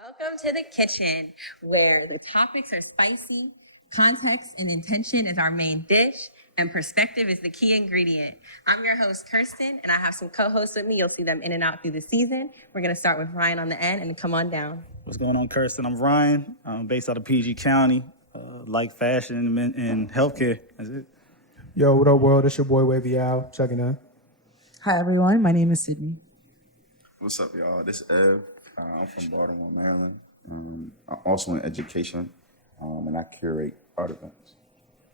Welcome to the kitchen, where the topics are spicy, context and intention is our main dish, and perspective is the key ingredient. I'm your host, Kirsten, and I have some co-hosts with me. You'll see them in and out through the season. We're going to start with Ryan on the end, and come on down. What's going on, Kirsten? I'm Ryan. I'm based out of PG County. Like fashion and healthcare. That's it. Yo, what up, world? It's your boy, Wavy Al, checking in. Hi, everyone. My name is Sydney. What's up, y'all? This is Ev. I'm from Baltimore, Maryland. I'm also in education, and I curate art events.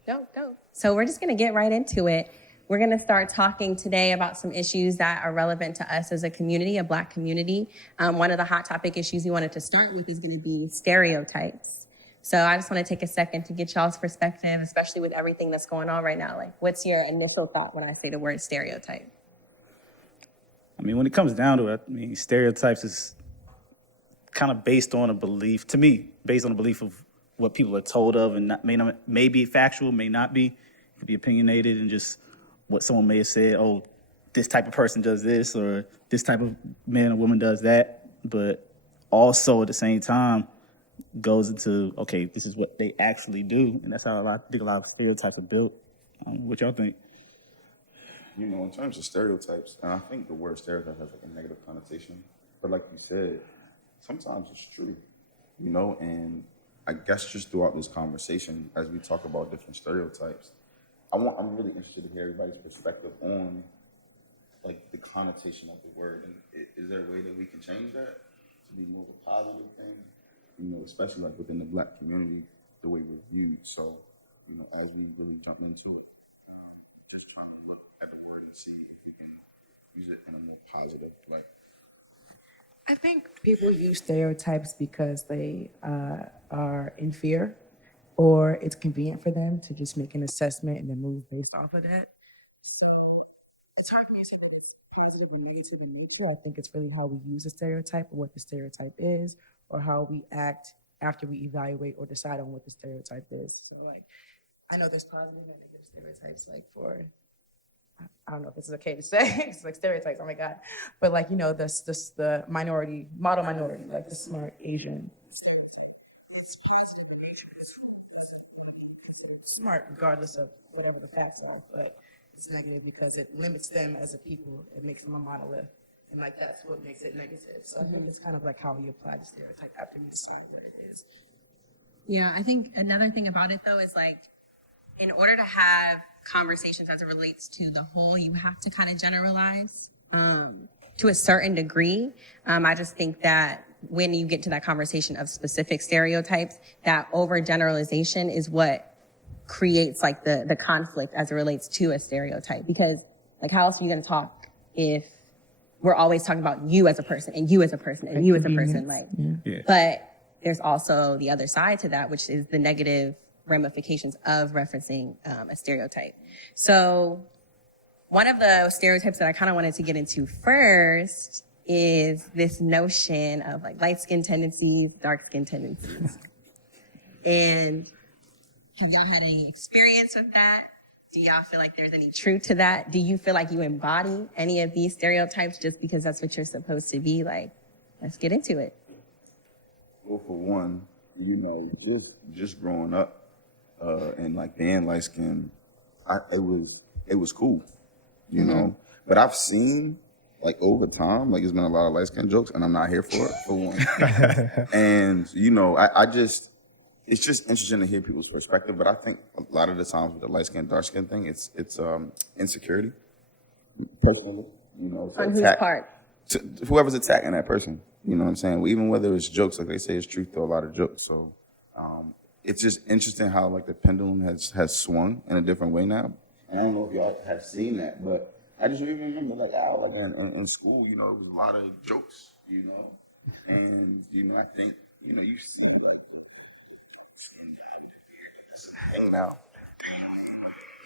Dope. So we're just going to get right into it. We're going to start talking today about some issues that are relevant to us as a community, a Black community. One of the hot topic issues we wanted to start with is going to be stereotypes. So I just want to take a second to get y'all's perspective, especially with everything that's going on right now. Like, what's your initial thought when I say the word stereotype? I mean, when it comes down to it, I mean, stereotypes is kind of based on a belief, to me, based on a belief of what people are told of, and may be factual, may not be. It could be opinionated, and just what someone may have said, oh, this type of person does this, or this type of man or woman does that. But also at the same time goes into, okay, this is what they actually do. And that's how I think a lot of stereotypes are built. What y'all think? You know, in terms of stereotypes, and I think the word stereotype has like a negative connotation, but like you said, sometimes it's true, you know, and I guess just throughout this conversation, as we talk about different stereotypes, I'm really interested to hear everybody's perspective on like the connotation of the word, and is there a way that we can change that to be more of a positive thing, you know, especially like within the Black community, the way we're viewed. So, you know, as we really jump into it, just trying to look at the word and see if we can use it in a more positive way. I think people use stereotypes because they are in fear, or it's convenient for them to just make an assessment and then move based off of that. So it's hard for me to say that it's positive or negative and neutral. I think it's really how we use a stereotype, or what the stereotype is, or how we act after we evaluate or decide on what the stereotype is. So, like, I know there's positive and negative stereotypes, like for, I don't know if this is okay to say, it's like stereotypes, oh my God. But like, you know, the minority, model minority, like the smart Asian. That's positive. It's smart regardless of whatever the facts are, but it's negative because it limits them as a people. It makes them a monolith. And like, that's what makes it negative. So I think it's kind of like how you apply the stereotype after you decide what it is. Yeah, I think another thing about it, though, is like, in order to have conversations as it relates to the whole, you have to kind of generalize to a certain degree. I just think that when you get to that conversation of specific stereotypes, that overgeneralization is what creates like the conflict as it relates to a stereotype. Because like, how else are you going to talk if we're always talking about you as a person and you as a person and you as a person? Like, yeah. But there's also the other side to that, which is the negative ramifications of referencing a stereotype. So one of the stereotypes that I kind of wanted to get into first is this notion of like light skin tendencies, dark skin tendencies. And have y'all had any experience with that? Do y'all feel like there's any truth to that? Do you feel like you embody any of these stereotypes just because that's what you're supposed to be? Like, let's get into it. Well, for one, you know, just growing up, and like being light skinned, it was cool, you know. But I've seen like over time, like, it's been a lot of light skin jokes, and I'm not here for it, for one. And you know, it's just interesting to hear people's perspective. But I think a lot of the times with the light skin, dark skin thing, it's insecurity, personally, you know. So on whose part? To whoever's attacking that person, you know what I'm saying. Well, even whether it's jokes, like they say, it's truth to a lot of jokes. So. It's just interesting how like the pendulum has swung in a different way now. And I don't know if y'all have seen that, but I just even remember like in school, you know, there was a lot of jokes, you know, and you know, I think, you know, you see like hanging out.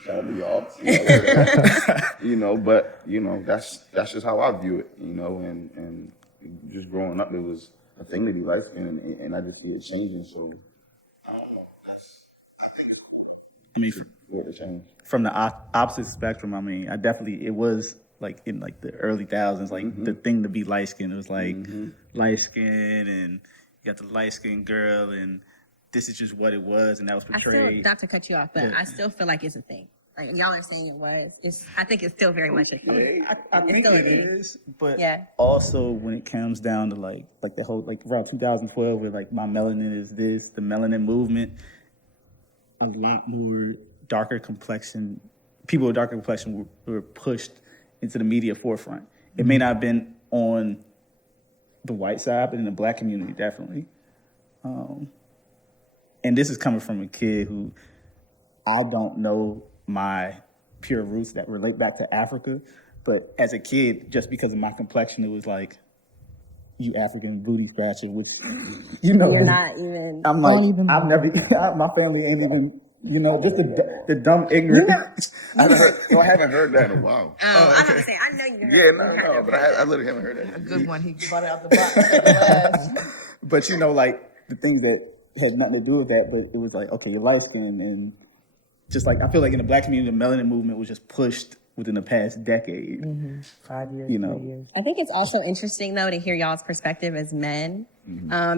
Shout out to y'all, you know, but you know, that's just how I view it, you know, and just growing up, it was a thing to be light skinned, and I just see it changing. So. I mean, from the opposite spectrum, I mean, it was like in like the early thousands, like the thing to be light skinned. It was like light skinned and you got the light skinned girl, and this is just what it was, and that was I feel, portrayed. not to cut you off, but Yeah. I still feel like it's a thing. Like y'all are saying it was. I think it's still very much a thing. I It's think still a it thing. is, but Yeah. also when it comes down to like the whole like around 2012, where like my melanin is this, the melanin movement, a lot more darker complexion people with darker complexion were pushed into the media forefront. It may not have been on the white side, but in the black community, definitely. And this is coming from a kid who I don't know my pure roots that relate back to Africa, but as a kid, just because of my complexion, it was like, you African booty scratcher, which, you know, You're not even. I'm like, I've never, my family ain't even, you know, just the dumb ignorant. I haven't heard that in a while. I'm not saying. I know you heard. Yeah, no, but I literally haven't heard that. A good one. He brought it out the box at the last. But, you know, like, the thing that had nothing to do with that, but it was like, okay, you're light skinned, and just like, I feel like in the black community, the melanin movement was just pushed within the past decade. 5 years, You know. 3 years. I think it's also interesting, though, to hear y'all's perspective as men,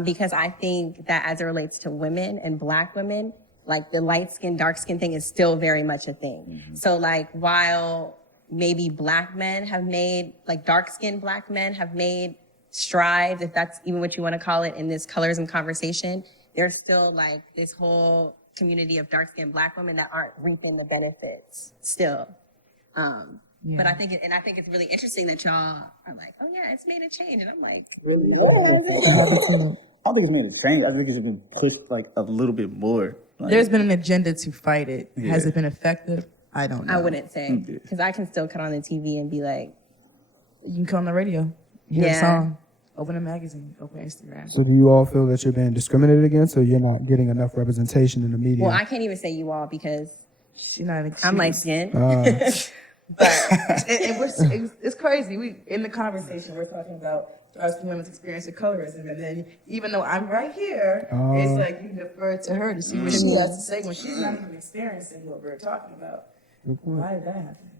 because I think that as it relates to women and black women, like the light skin, dark skin thing is still very much a thing. So like, while maybe black men have made, like dark skinned black men have made strides, if that's even what you want to call it, in this colorism conversation, there's still like this whole community of dark skinned black women that aren't reaping the benefits still. But I think it's really interesting that y'all are like, oh yeah, it's made a change. And I'm like, Really? I don't think it's made a change. I think it's been pushed like a little bit more. Like, There's been an agenda to fight it. Has it been effective? I don't know. I wouldn't say, because I can still cut on the TV and be like, You can come on the radio, hear a Yeah. song, open a magazine, open Instagram. So do you all feel that you're being discriminated against, or you're not getting enough representation in the media? well, I can't even say you all because She's not an I'm light excuse. skinned. It's crazy. We in the conversation we're talking about us women's experience with colorism, and then even though I'm right here, it's like you defer to her to see what she has to say when she's not even experiencing what we're talking about. Why did that happen?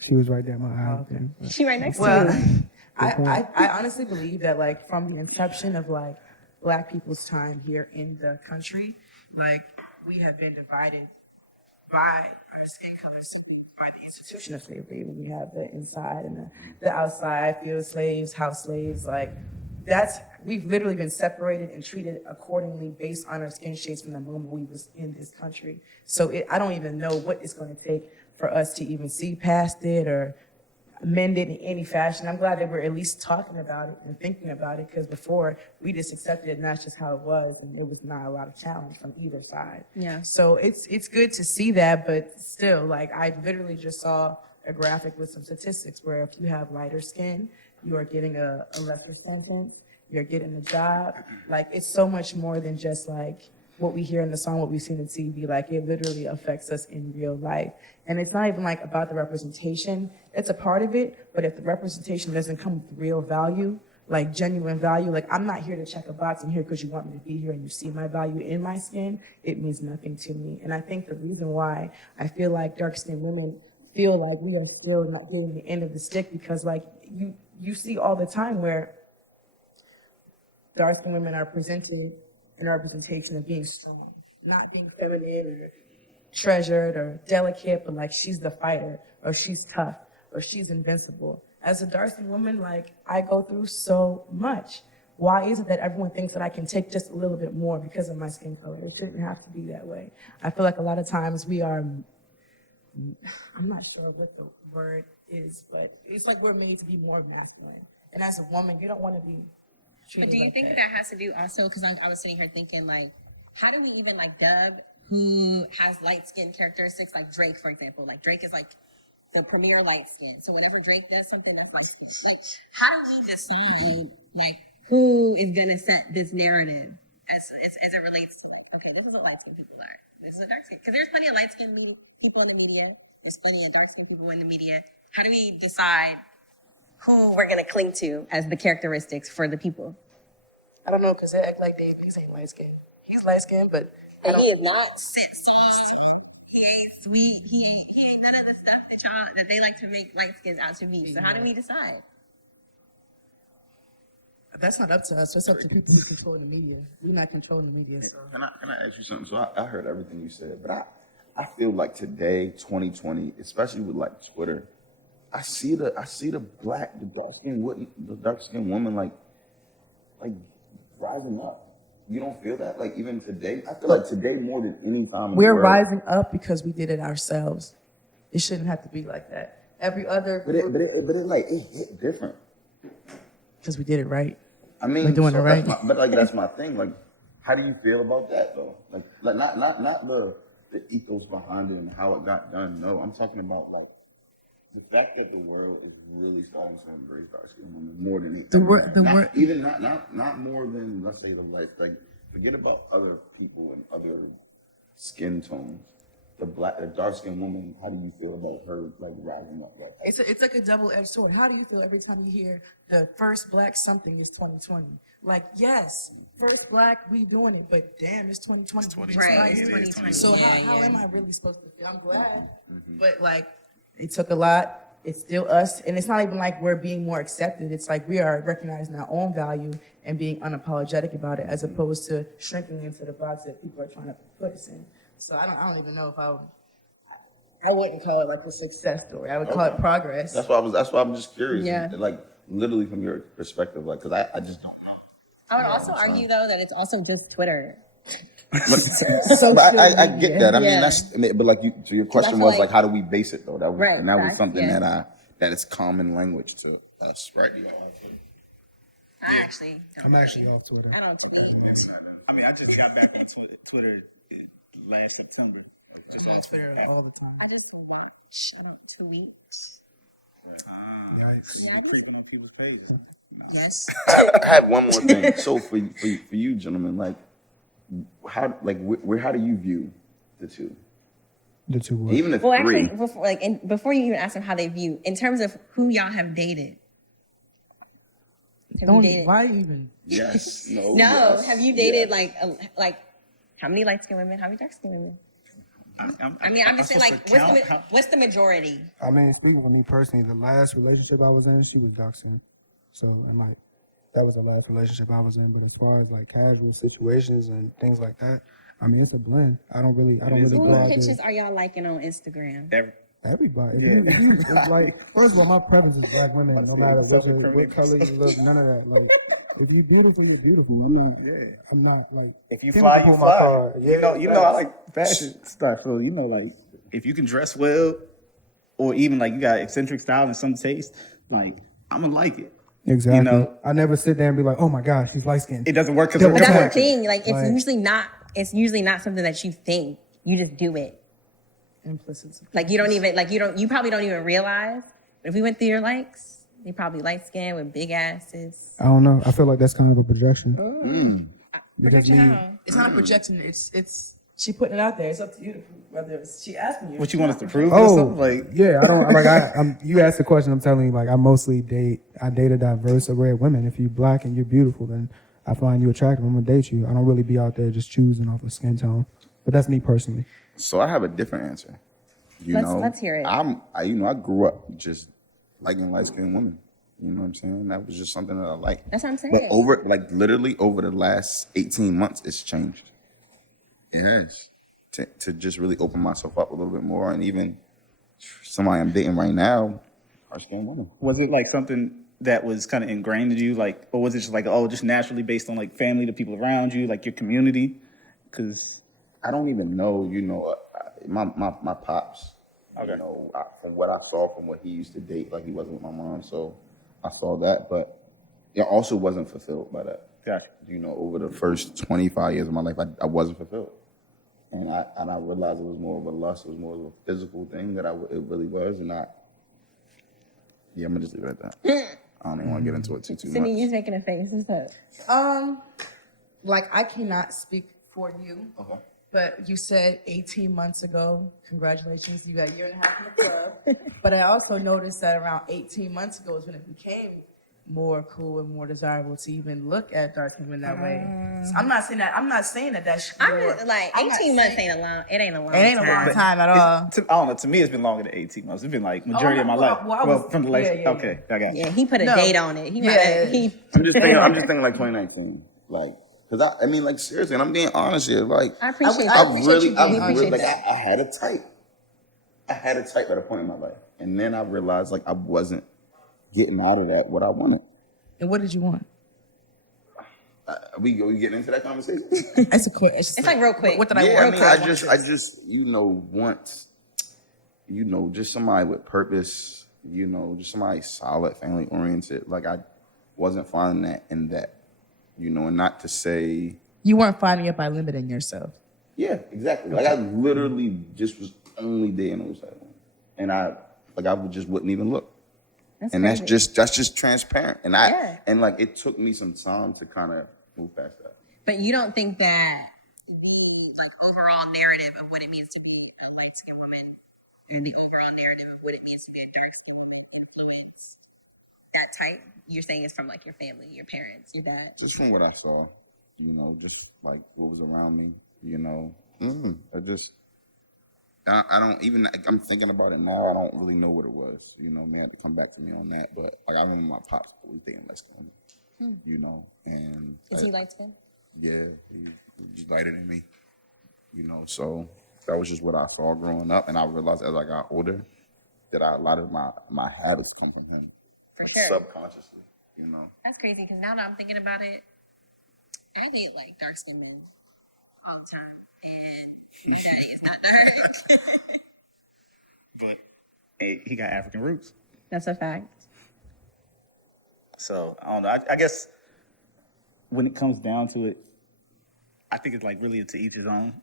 She was right there in my eye. Okay. She right next to Well, you. I honestly believe that like from the inception of like Black people's time here in the country, like we have been divided by our skin color simply by the institution of slavery. We have the inside and the outside, field slaves, house slaves, like we've literally been separated and treated accordingly based on our skin shades from the moment we was in this country. So I don't even know what it's going to take for us to even see past it or mend it in any fashion. I'm glad that we're at least talking about it and thinking about it, because before we just accepted it and that's just how it was, and there was not a lot of challenge from either side. Yeah. So it's good to see that, but still, like I literally just saw a graphic with some statistics where if you have lighter skin, you are getting a lesser sentence, you're getting a job. Like it's so much more than just like what we hear in the song, what we've seen on TV. Like it literally affects us in real life. And it's not even like about the representation. It's a part of it, but if the representation doesn't come with real value, like genuine value, like I'm not here to check a box. I'm here because you want me to be here and you see my value in my skin. It means nothing to me. And I think the reason why I feel like dark-skinned women feel like we are still not getting the end of the stick, because like you see all the time where dark-skinned women are presented in a representation of being strong, not being feminine or treasured or delicate, but like she's the fighter, or she's tough, or she's invincible. As a dark-skinned woman, like I go through so much. Why is it that everyone thinks that I can take just a little bit more because of my skin color? It shouldn't have to be that way. I feel like a lot of times we are, I'm not sure what the word is, but it's like we're made to be more masculine. And as a woman, you don't want to be treated But do you like think that. that has to do also, because I was sitting here thinking, like, how do we even, like, Doug, who has light-skinned characteristics, like Drake, for example, like Drake is, like, the premier light skin. So whenever Drake does something that's light skin, like, how do we decide, like, who is going to set this narrative as it relates to, like, okay, this is what light-skinned people are. This is a dark skin. Because there's plenty of light-skinned people in the media. There's plenty of dark-skinned people in the media. How do we decide who we're going to cling to as the characteristics for the people? I don't know, because they act like Davies ain't light skinned. He's light skinned, but He is not soft. He ain't sweet. He ain't none of the stuff that they like to make light skins out to be. So how do we decide? That's not up to us. That's up to people who control the media. We're not controlling the media, so. Can I ask you something? So I heard everything you said, but I feel like today, 2020, especially with like Twitter, I see the dark skinned woman like rising up. You don't feel that? Like even today, I feel like today more than any time in the We're world. rising up because we did it ourselves. It shouldn't have to be like that. Every other, But it hit different. because we did it right. I mean, We're doing so it right. that's my thing. Like, how do you feel about that though? Like not the ethos behind it and how it got done. No, I'm talking about like the fact that the world is really starting to embrace dark skin women more than not more than, let's say, the light. Like, forget about other people and other skin tones. The dark skinned woman. How do you feel about her like rising up? It's like a double-edged sword. How do you feel every time you hear the first black something is 2020? Like, yes, first black, we doing it, but damn, it's 2020. Right, it's 2020. So Yeah, how yeah. am I really supposed to feel? I'm glad, but like, it took a lot. It's still us, and it's not even like we're being more accepted. It's like we are recognizing our own value and being unapologetic about it, as opposed to shrinking into the box that people are trying to put us in. So I don't even know if I wouldn't call it like a success story. I would call it progress. That's why I'm just curious. Yeah. Like literally from your perspective, like because I just don't know. I would also argue though that it's also just Twitter. But I get that. I Yeah. mean, but like so your question feel was like- how do we base it though? That was, Right, and that was facts, something yeah. that is common language to us, right? I actually don't. I'm actually off Twitter. I don't tweet. I mean, I just got back on Twitter last September. I'm on Twitter all the time. I just watch. I don't tweet. Nice. Taking on people's face. Yes. I had one more thing. So for you gentlemen, like how how do you view the two? The two what? Even the Well, three. actually, before you even ask them how they view, in terms of who y'all have dated. Have you dated? Why even? Yes. No. No. Yes, Have you dated yes. like how many light skinned women? How many dark skinned women? I'm just saying, supposed like, to count what's the majority? I mean, speaking for me personally, the last relationship I was in, she was dark skinned. So, and like, that was the last relationship I was in. But as far as like casual situations and things like that, I mean, it's a blend. I don't really go Who out pictures there. are y'all liking on Instagram? Everybody. It's like, first of all, my preference is black women, no matter what color you look, none of that. Like, if you're beautiful, you're beautiful. I'm not like. If you people fly, can you pull my fly. card. Yeah, You know, I like fashion stuff. So like if you can dress well, or even like you got eccentric style and some taste, like I'm gonna like it. Exactly. You know, I never sit there and be like, oh my gosh, she's light skinned. it doesn't work because But But that's the Exactly. thing. Like, it's Like- usually not something that you think. You just do it. Implicit. Like you probably don't even realize. But if we went through your likes, you probably light skinned with big asses. I don't know. I feel like that's kind of a projection. Because Projection me- how? It's not a projection. It's she putting it out there. It's up to you to prove whether it's she asking you. what you want us to prove or Oh, something like. yeah. I don't like. I'm. You asked the question. I'm telling you. Like, I mostly date. I date a diverse array of women. If you're black and you're beautiful, then I find you attractive. I'm gonna date you. I don't really be out there just choosing off of skin tone. But that's me personally. So I have a different answer. Let's hear it. I grew up just liking light skinned women. You know what I'm saying? That was just something that I liked. That's what I'm saying. But literally over the last 18 months, it's changed. It has. To just really open myself up a little bit more, and even somebody I'm dating right now, dark skinned woman. Was it like something that was kind of ingrained in you, like, or was it just like, just naturally based on like family, the people around you, like your community? Because I don't even know. My pops. Okay. From what I saw, from what he used to date, like he wasn't with my mom, so I saw that, but it also wasn't fulfilled by that. Gotcha. Over the first 25 years of my life, I wasn't fulfilled. And I realized it was more of a lust, it was more of a physical thing that it really was. And I'm going to just leave it at that. I don't even want to get into it too Cindy, much. you're making a face. What's up? Like, I cannot speak for you, Okay. but you said 18 months ago, congratulations, you got a year and a half in the club. But I also noticed that around 18 months ago is when it became more cool and more desirable to even look at dark skin women that way. So I'm not saying that. I'm not saying that that's. I'm just, like I'm not 18 months saying- ain't a long. It ain't a long. It ain't a long time. time at all. I don't know. To me, it's been longer than 18 months. It's been like majority of my life. I was- from the last. yeah. Okay, I got you. Yeah, he put a No. date on it. He Yeah. I'm just thinking like 2019, like, because I mean, like, seriously, and I'm being honest here, like, I appreciate I that. appreciate you being honest. like, I had a type. I had a type at a point in my life, and then I realized like I wasn't getting out of that what I wanted. And what did you want? We getting into that conversation? It's a quick. It's like real quick. What did I Yeah, want? I mean, I just, want, just somebody with purpose. Just somebody solid, family oriented. Like I wasn't finding that in that. And not to say. You weren't finding it by limiting yourself. Yeah, exactly. Like I literally just was only dating those type of women, and I just wouldn't even look. That's And crazy. that's just transparent. And Yeah. and like it took me some time to kind of move past that. But you don't think that the like overall narrative of what it means to be a light skinned woman and the overall narrative of what it means to be a dark skinned woman influenced that type? You're saying it's from like your family, your parents, your dad. Just from what I saw, just like what was around me, I don't even, I'm thinking about it now. I don't really know what it was. May have to come back to me on that. But like, I remember my pops was dating less than and. Is he light skinned? Yeah, he's lighter than me. So that was just what I saw growing up. And I realized as I got older that a lot of my habits come from him. For like, sure. Subconsciously, That's crazy because now that I'm thinking about it, I date like dark skinned men all the time. And that is not dark. But he got African roots. That's a fact. So I don't know. I guess when it comes down to it, I think it's like really to each his own.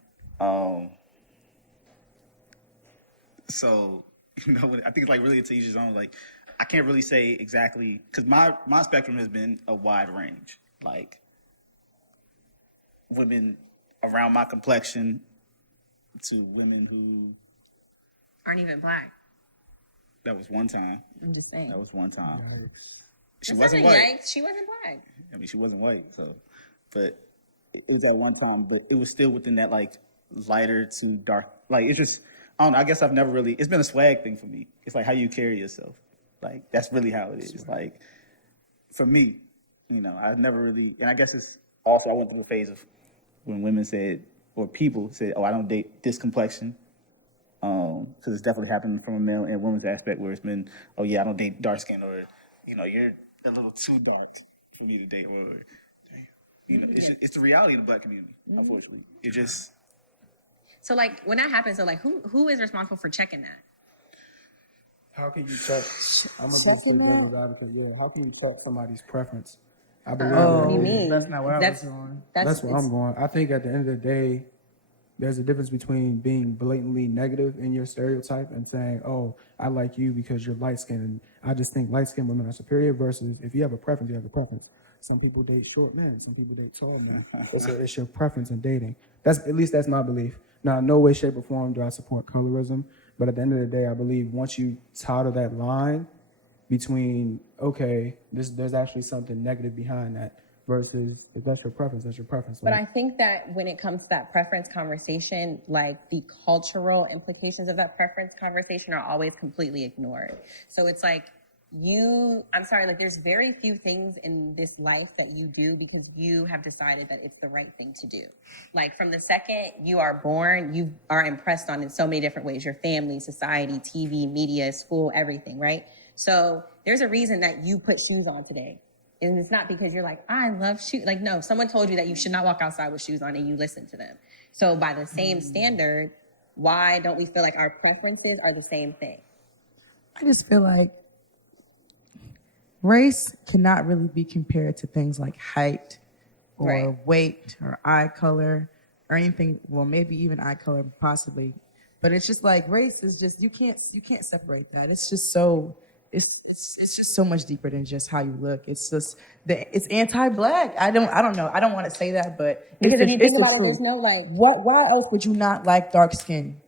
So I think it's like really to each his own. Like I can't really say exactly because my spectrum has been a wide range. Like women around my complexion to women who Aren't even black. that was one time. I'm just saying. That was one time. She It's wasn't not a white. yikes. She wasn't black. I mean, she wasn't white, so, but it was at one time, but it was still within that like lighter to dark. Like it's just, I don't know. I guess I've never really. It's been a swag thing for me. It's like how you carry yourself. Like that's really how it is. Like for me, I've never really, and I guess it's also I went through a phase of when women said or people said, "Oh, I don't date this complexion." Because it's definitely happened from a male and woman's aspect where it's been, "Oh yeah, I don't date dark skin," or you're a little too dark for me to date, or it's the reality of the black community. Unfortunately, it just. So like when that happens, so like who is responsible for checking that? How can you check? I'm gonna be devil's advocate. Yeah. How can you check somebody's preference? I believe. What do you mean? That's not where I That's was going. That's where it's- I'm going. I think at the end of the day, there's a difference between being blatantly negative in your stereotype and saying, "Oh, I like you because you're light skinned." And I just think light skinned women are superior. Versus if you have a preference, you have a preference. Some people date short men. Some people date tall men. It's your preference in dating. That's at least that's my belief. Now, in no way, shape, or form do I support colorism. But at the end of the day, I believe once you toddle that line between there's actually something negative behind that. Versus if that's your preference, that's your preference. But I think that when it comes to that preference conversation, like the cultural implications of that preference conversation are always completely ignored. So it's like there's very few things in this life that you do because you have decided that it's the right thing to do. Like from the second you are born, you are impressed on in so many different ways, your family, society, TV, media, school, everything, right? So there's a reason that you put shoes on today. And it's not because you're like, I love shoes. Like, no, someone told you that you should not walk outside with shoes on and you listen to them. So by the same standard, why don't we feel like our preferences are the same thing? I just feel like race cannot really be compared to things like height or Right. weight or eye color or anything. Well, maybe even eye color, possibly. But it's just like race is just you can't separate that. It's just so it's just so much deeper than just how you look. It's just it's anti-black. I don't know. I don't want to say that, but Because if you think about it, true. there's no like. Why else would you not like dark skin?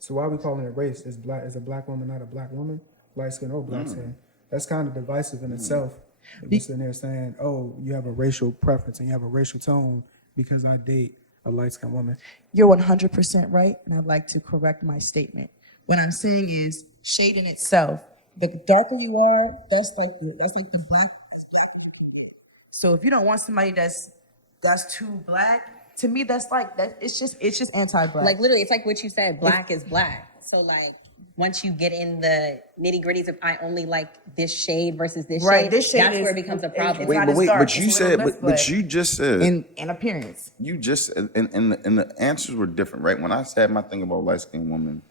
So why are we calling it race? Is a black woman not a black woman? Light skin or black skin? That's kind of divisive in itself. If you're sitting there saying, "Oh, you have a racial preference and you have a racial tone because I date a light-skinned woman," You're 100% right, and I'd like to correct my statement. What I'm saying is shade in itself. The darker you are, that's like the black. So if you don't want somebody that's too black, to me that's like that. It's just anti-black. Like literally, it's like what you said. Black is black. So like once you get in the nitty gritties of I only like this shade versus this Right, shade, this shade that's is- where it becomes a problem. Wait, not as dark, but you it's a little said, less but you just said, in appearance. you just, and the answers were different, right? When I said my thing about light-skinned women,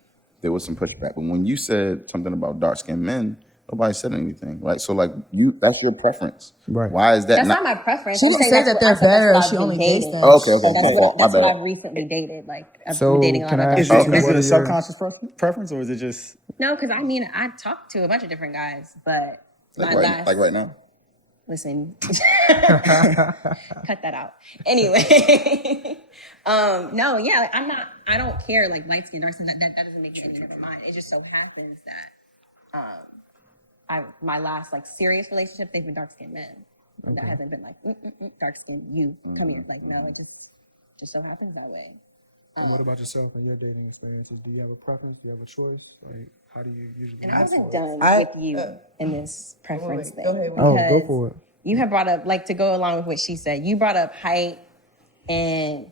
there was some pushback. But when you said something about dark-skinned men, nobody said anything, right? So like, that's your preference. Right. Why is that That's not my preference. She I'm didn't saying say that's that what- they're I said that's better, what she I've only been dates dating. them. Okay, That's my what bad. I've recently dated. Like I've So been dating a lot can of I dark ask Is you it, skin two is what it a are your- subconscious preference, or is it just? No, because I mean I talked to a bunch of different guys, but my like, last like right now? listen, cut that out. Anyway, no, yeah, like, I don't care like light skin, dark skin. That doesn't make me never mind. It just so happens that my last like serious relationship, they've been dark skinned men. That hasn't been like dark skinned you come here. Like no, it just so happens that way. And what about yourself and your dating experiences? Do you have a preference? Do you have a choice? Like, how do you usually? And I wasn't done I- with you in this preference thing. go ahead. Oh, go because for it. You have brought up, like, to go along with what she said, you brought up height and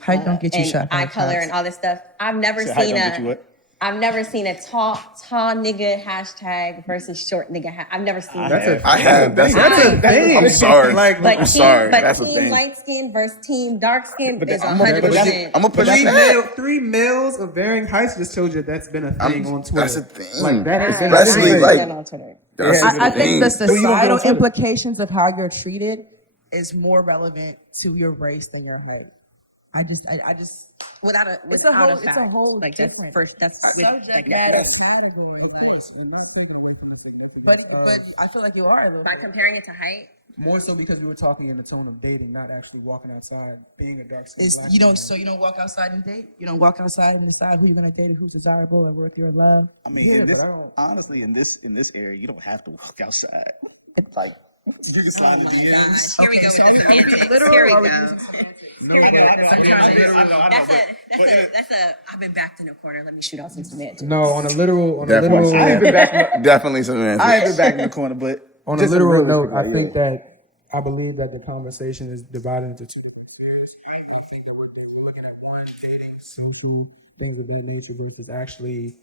Height don't get you and shot by eye color cops. and all this stuff. I've never So height seen don't get you what? I've never seen a tall nigga hashtag versus short nigga. I've never seen That's that. I have. That's That's a thing. I'm sorry. Like, But I'm sorry. That's a team thing. light skin versus team dark skin is I'm 100%. I'm gonna push Three, that. three males of varying heights just told you that's been a thing on Twitter. That's a thing. Like that has been Especially, a thing. like- on Twitter. That's a I think the thing. Who you gonna get on societal Twitter? implications of how you're treated is more relevant to your race than your height. I just Without a It's a without whole- fact. it's a whole like different that's subject matter. category. Of course, I'm not saying I'm with you. But I feel like you are. By comparing it to height, More so because we were talking in the tone of dating, not actually walking outside, being a dark skinned black You man. don't. So you don't walk outside and date. You don't walk outside and decide who you're gonna date and who's desirable or worth your love. I mean, Yeah, in this, but I don't- honestly, in this area, you don't have to walk outside. Like, you can slide in the DMs. here we go. so with the are we semantics. literal Here we or are we go. using semantics? That's a. I've been backed in a corner. Let me shoot out some semantics. No, on a literal, Definitely. I ain't been back. Definitely some I answers. ain't been back in the corner, but on a just literal realistic, note, I like, think that I believe that the conversation is divided into two. I think that we're looking at one dating, social things of that nature versus actually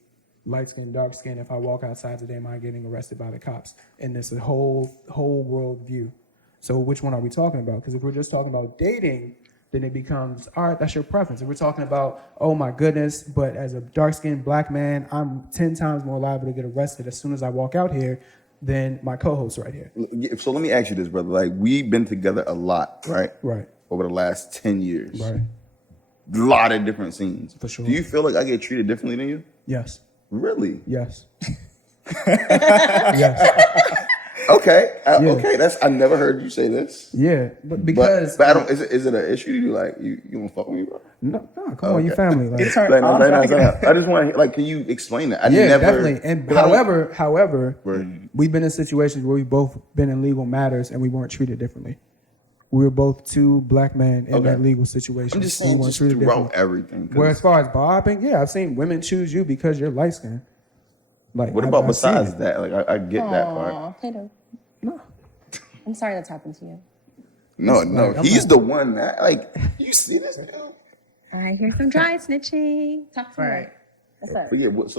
light skin, dark skin. If I walk outside today, am I getting arrested by the cops? And it's a whole world view. So which one are we talking about? Because if we're just talking about dating, then it becomes, all right, that's your preference. If we're talking about, oh my goodness, but as a dark skinned black man, I'm 10 times more liable to get arrested as soon as I walk out here than my co-host right here. So let me ask you this, brother. Like, we've been together a lot, right? Right. Over the last 10 years. Right. A lot of different scenes. For sure. Do you feel like I get treated differently than you? Yes. Really? Yes. Yes. Okay. Yeah. Okay. I never heard you say this. Yeah. But because But I don't. Is it an issue to you? Like, you won't fuck with me, bro? no, come on, you family. Like, I just want to. Like, can you explain that? I yeah, never. definitely. And But I don't- however, Right. we've been in situations where we've both been in legal matters and we weren't treated differently. We were both two black men in Okay. that legal situation. I'm just We saying, weren't just treated throughout differently. everything. 'cause Where as far as bobbing, yeah, I've seen women choose you because you're light skinned. Like, what I've about seen besides it. that? Like, I get that part. Aw, Plato. No. I'm sorry that's happened to you. No, like, I'm he's not- the one that like. You see this dude? I hear some dry snitching. Talk to me. Right. What's up? But yeah, what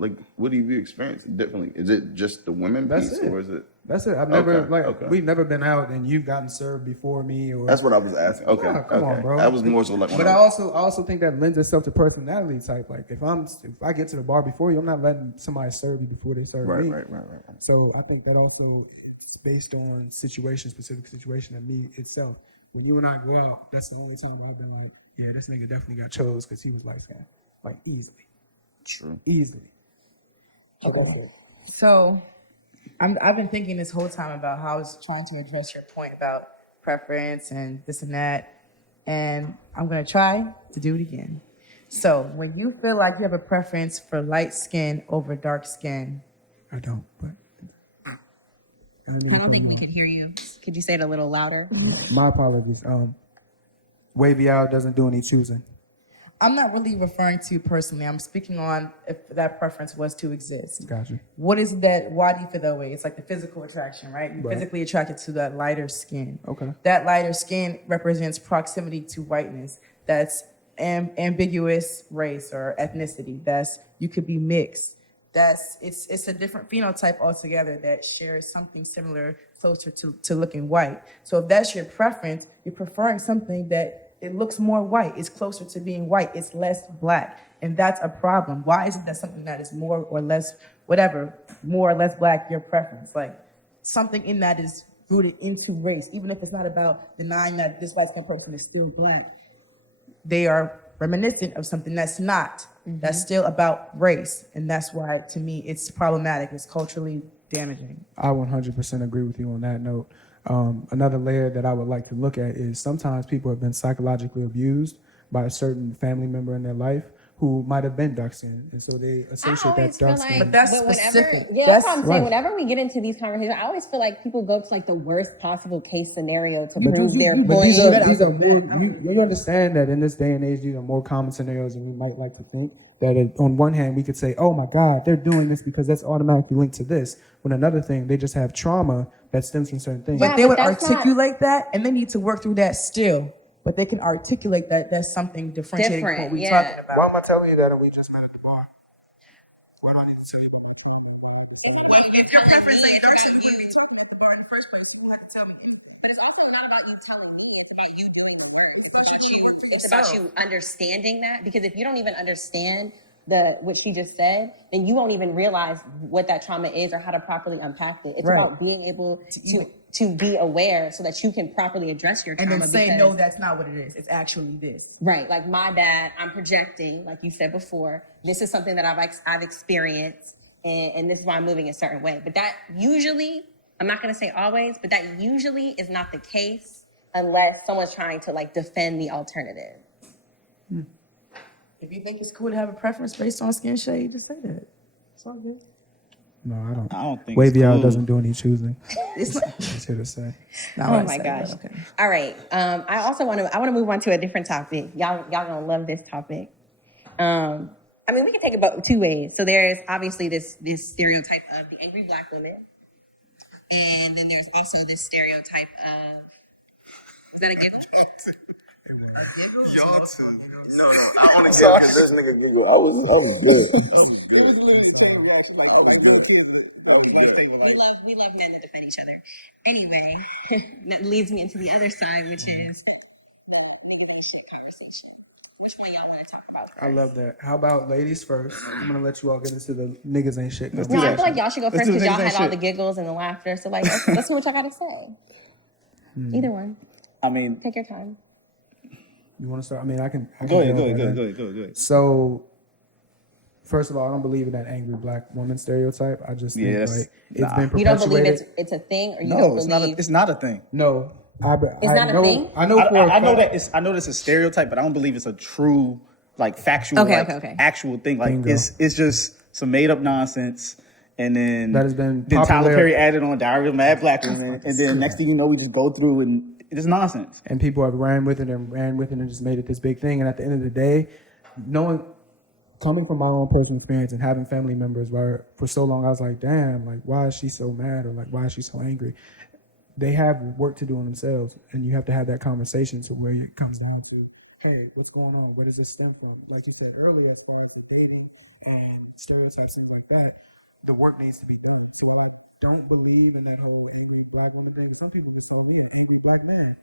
like what do you experience differently? Is it just the women That's piece, it. or is it? That's it. I've never Okay. we've never been out and you've gotten served before me or That's what I was asking. Okay, Nah, come on, bro. That was more so like. when But I also think that lends itself to personality type. Like if I get to the bar before you, I'm not letting somebody serve you before they serve me. Right. So I think that also it's based on specific situation and me itself. When you and I go out, that's the only time I've been like, yeah, this nigga definitely got chose because he was light skinned. Like easily. True. Easily. So, I've been thinking this whole time about how I was trying to address your point about preference and this and that, and I'm gonna try to do it again. So, when you feel like you have a preference for light skin over dark skin, I don't, but And then I don't think we put could hear you. Could you say it a little louder? my apologies. Wavy out doesn't do any choosing. I'm not really referring to you personally. I'm speaking on if that preference was to exist. Gotcha. What is that? Why do you feel that way? It's like the physical attraction, right? You're Right. physically attracted to that lighter skin. Okay. That lighter skin represents proximity to whiteness. That's ambiguous race or ethnicity. That's you could be mixed. It's a different phenotype altogether that shares something similar, closer to looking white. So if that's your preference, you're preferring something that it looks more white. It's closer to being white. It's less black. And that's a problem. Why is it that something that is more or less, whatever, more or less black, your preference? Like something in that is rooted into race, even if it's not about denying that this light skin person is still black. They are reminiscent of something that's not. That's still about race. And that's why, to me, it's problematic. It's culturally damaging. I 100% agree with you on that note. Another layer that I would like to look at is sometimes people have been psychologically abused by a certain family member in their life who might have been dark skinned, and so they associate that dark skin. But that's whenever, specific. yeah, That's that's what I'm saying. right. Whenever we get into these conversations, I always feel like people go to like the worst possible case scenario to But prove their but point. these are more. You understand that in this day and age, these are more common scenarios than we might like to think. That on one hand, we could say, "Oh my God, they're doing this because that's automatically linked to this." When another thing, they just have trauma that stems from certain things. But Yeah, they but would that's not- articulate that, and they need to work through that still. But they can articulate that. That's something differentiating from what we're Different, talking yeah. about. Why am I telling you that? And we just met at the bar. Why do I need to tell you? It's about you understanding that, because if you don't even understand what she just said, then you won't even realize what that trauma is or how to properly unpack it. It's Right. about being able to be aware so that you can properly address your And trauma. then say, because, no, that's not what it is. It's actually this. right, like my bad, I'm projecting, like you said before. This is something that I've experienced, and this is why I'm moving a certain way. But that usually, I'm not going to say always, but that usually is not the case unless someone's trying to like defend the alternative. If you think it's cool to have a preference based on skin shade, just say that. It's all good. No, I don't. I don't think Wavy it's out cool. doesn't do any choosing. It's not. That's here to say. Not Oh what I my said, gosh. but okay. All right. I also want to move on to a different topic. Y'all gonna love this topic. I mean, we can take it about two ways. So there's obviously this stereotype of the angry black woman, and then there's also this stereotype of, is that a giggle? Y'all too. No, I only said because this nigga giggle. I was good. We love men that defend each other. Anyway, that leads me into the other side, which is conversation. Which one y'all want to talk about? I love that. How about ladies first? I'm gonna let you all get into the niggas ain't shit. Let's No, do I that feel like shit. y'all should go Let's first do the because y'all niggas ain't had all the shit. giggles and the laughter. So like, let's see what y'all got to say. Either one. I mean, Take your time. You want to start? I mean, I can go ahead. go ahead. So, first of all, I don't believe in that angry black woman stereotype. I just think Yeah, that's- like it's nah. been You don't believe perpetuated. it's a thing, or you no, don't it's believe it's not a thing. No, It's not a know, thing? I know. For a I know fact- I know that's a stereotype, but I don't believe it's a true, like factual, Okay, like okay. actual thing. Like Bingo. it's just some made up nonsense, and then That has been then Tyler popular- Perry added on Diary of a Mad Black Woman, and then next thing you know, we just go through and it's nonsense. and people have ran with it and just made it this big thing. And at the end of the day, knowing, coming from my own personal experience and having family members where for so long I was like, damn, like why is she so mad, or like why is she so angry? They have work to do on themselves, and you have to have that conversation to where it comes down to, hey, what's going on? Where does this stem from? Like you said earlier, as far as the dating, stereotypes, things like that, the work needs to be done. So I don't believe in that whole angry black woman thing. Some people just go, we're angry black man.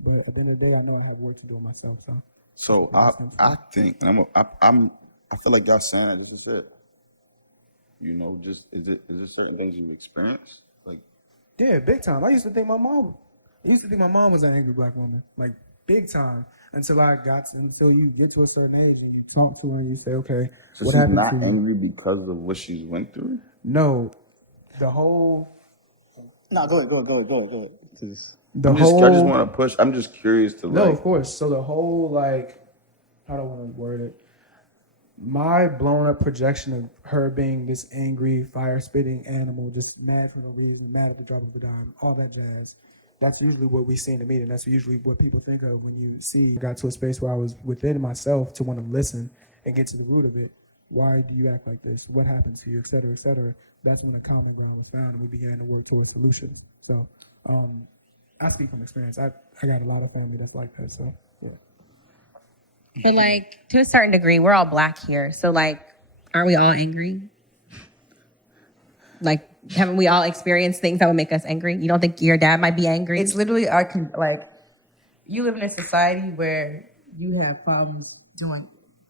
But at the end of the day, I know I have work to do on myself. So I think, and I feel like y'all saying that this is it. You know, just is it certain things you experience? Like, yeah, big time. I used to think my mom was an angry black woman, like big time. Until you get to a certain age and you talk to her and you say, okay, so what she's happened not to you? angry because of what she's went through. No, the whole, No, go ahead. the I whole. just want to push. I'm just curious to No, like. of course. So the whole, like, how do I want to word it? My blown up projection of her being this angry, fire spitting animal, just mad for no reason, mad at the drop of a dime, all that jazz. That's usually what we see in the media. That's usually what people think of when you see. I got to a space where I was within myself to want to listen and get to the root of it. Why do you act like this? What happened to you? Et cetera, et cetera. That's when a common ground was found and we began to work towards solutions. So I speak from experience. I got a lot of family that's like that. So, yeah. But like to a certain degree, we're all Black here. So like, aren't we all angry? Like, haven't we all experienced things that would make us angry? You don't think your dad might be angry? It's literally like you live in a society where you have problems doing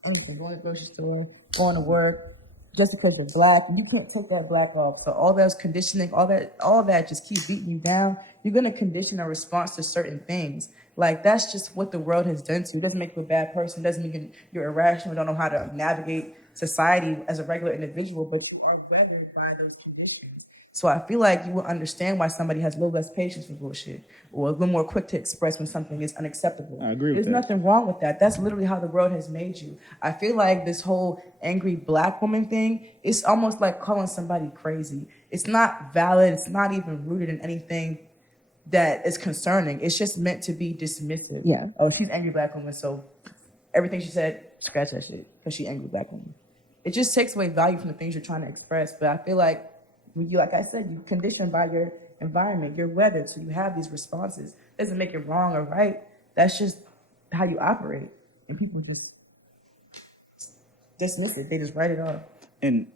anything, going to the grocery store, going to work, just because you're Black, and you can't take that Black off. So all those conditioning, all that just keep beating you down. You're gonna condition a response to certain things. Like that's just what the world has done to you. It doesn't make you a bad person. It doesn't mean you're irrational. Don't know how to navigate society as a regular individual, but you are governed by those conditions. So I feel like you will understand why somebody has a little less patience for bullshit or a little more quick to express when something is unacceptable. I agree with There's that. nothing wrong with that. That's literally how the world has made you. I feel like this whole angry Black woman thing, it's almost like calling somebody crazy. It's not valid. It's not even rooted in anything that is concerning. It's just meant to be dismissive. Yeah. Oh, she's angry Black woman, so everything she said, scratch that shit because she angry Black woman. It just takes away value from the things you're trying to express. But I feel like when you, like I said, you're conditioned by your environment, your weather, so you have these responses. It doesn't make it wrong or right. That's just how you operate. And people just dismiss it. They just write it off. And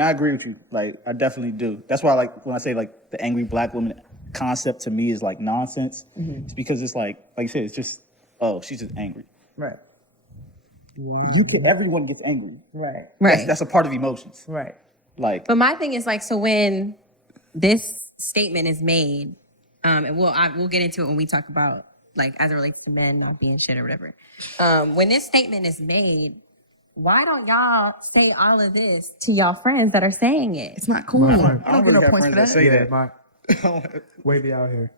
I agree with you. Like, I definitely do. That's why, like, when I say like the angry Black woman concept to me is like nonsense. Mm-hmm. It's because it's like you said, it's just, oh, she's just angry. Right. Everyone gets angry. Right. Right. That's a part of emotions. Right. Like, But my thing is like, so when this statement is made, and we'll get into it when we talk about like as it relates to men not being shit or whatever. When this statement is made, why don't y'all say all of this to y'all friends that are saying it? It's not cool. My friend- I don't get no points for that. say Yeah, that. way be out here.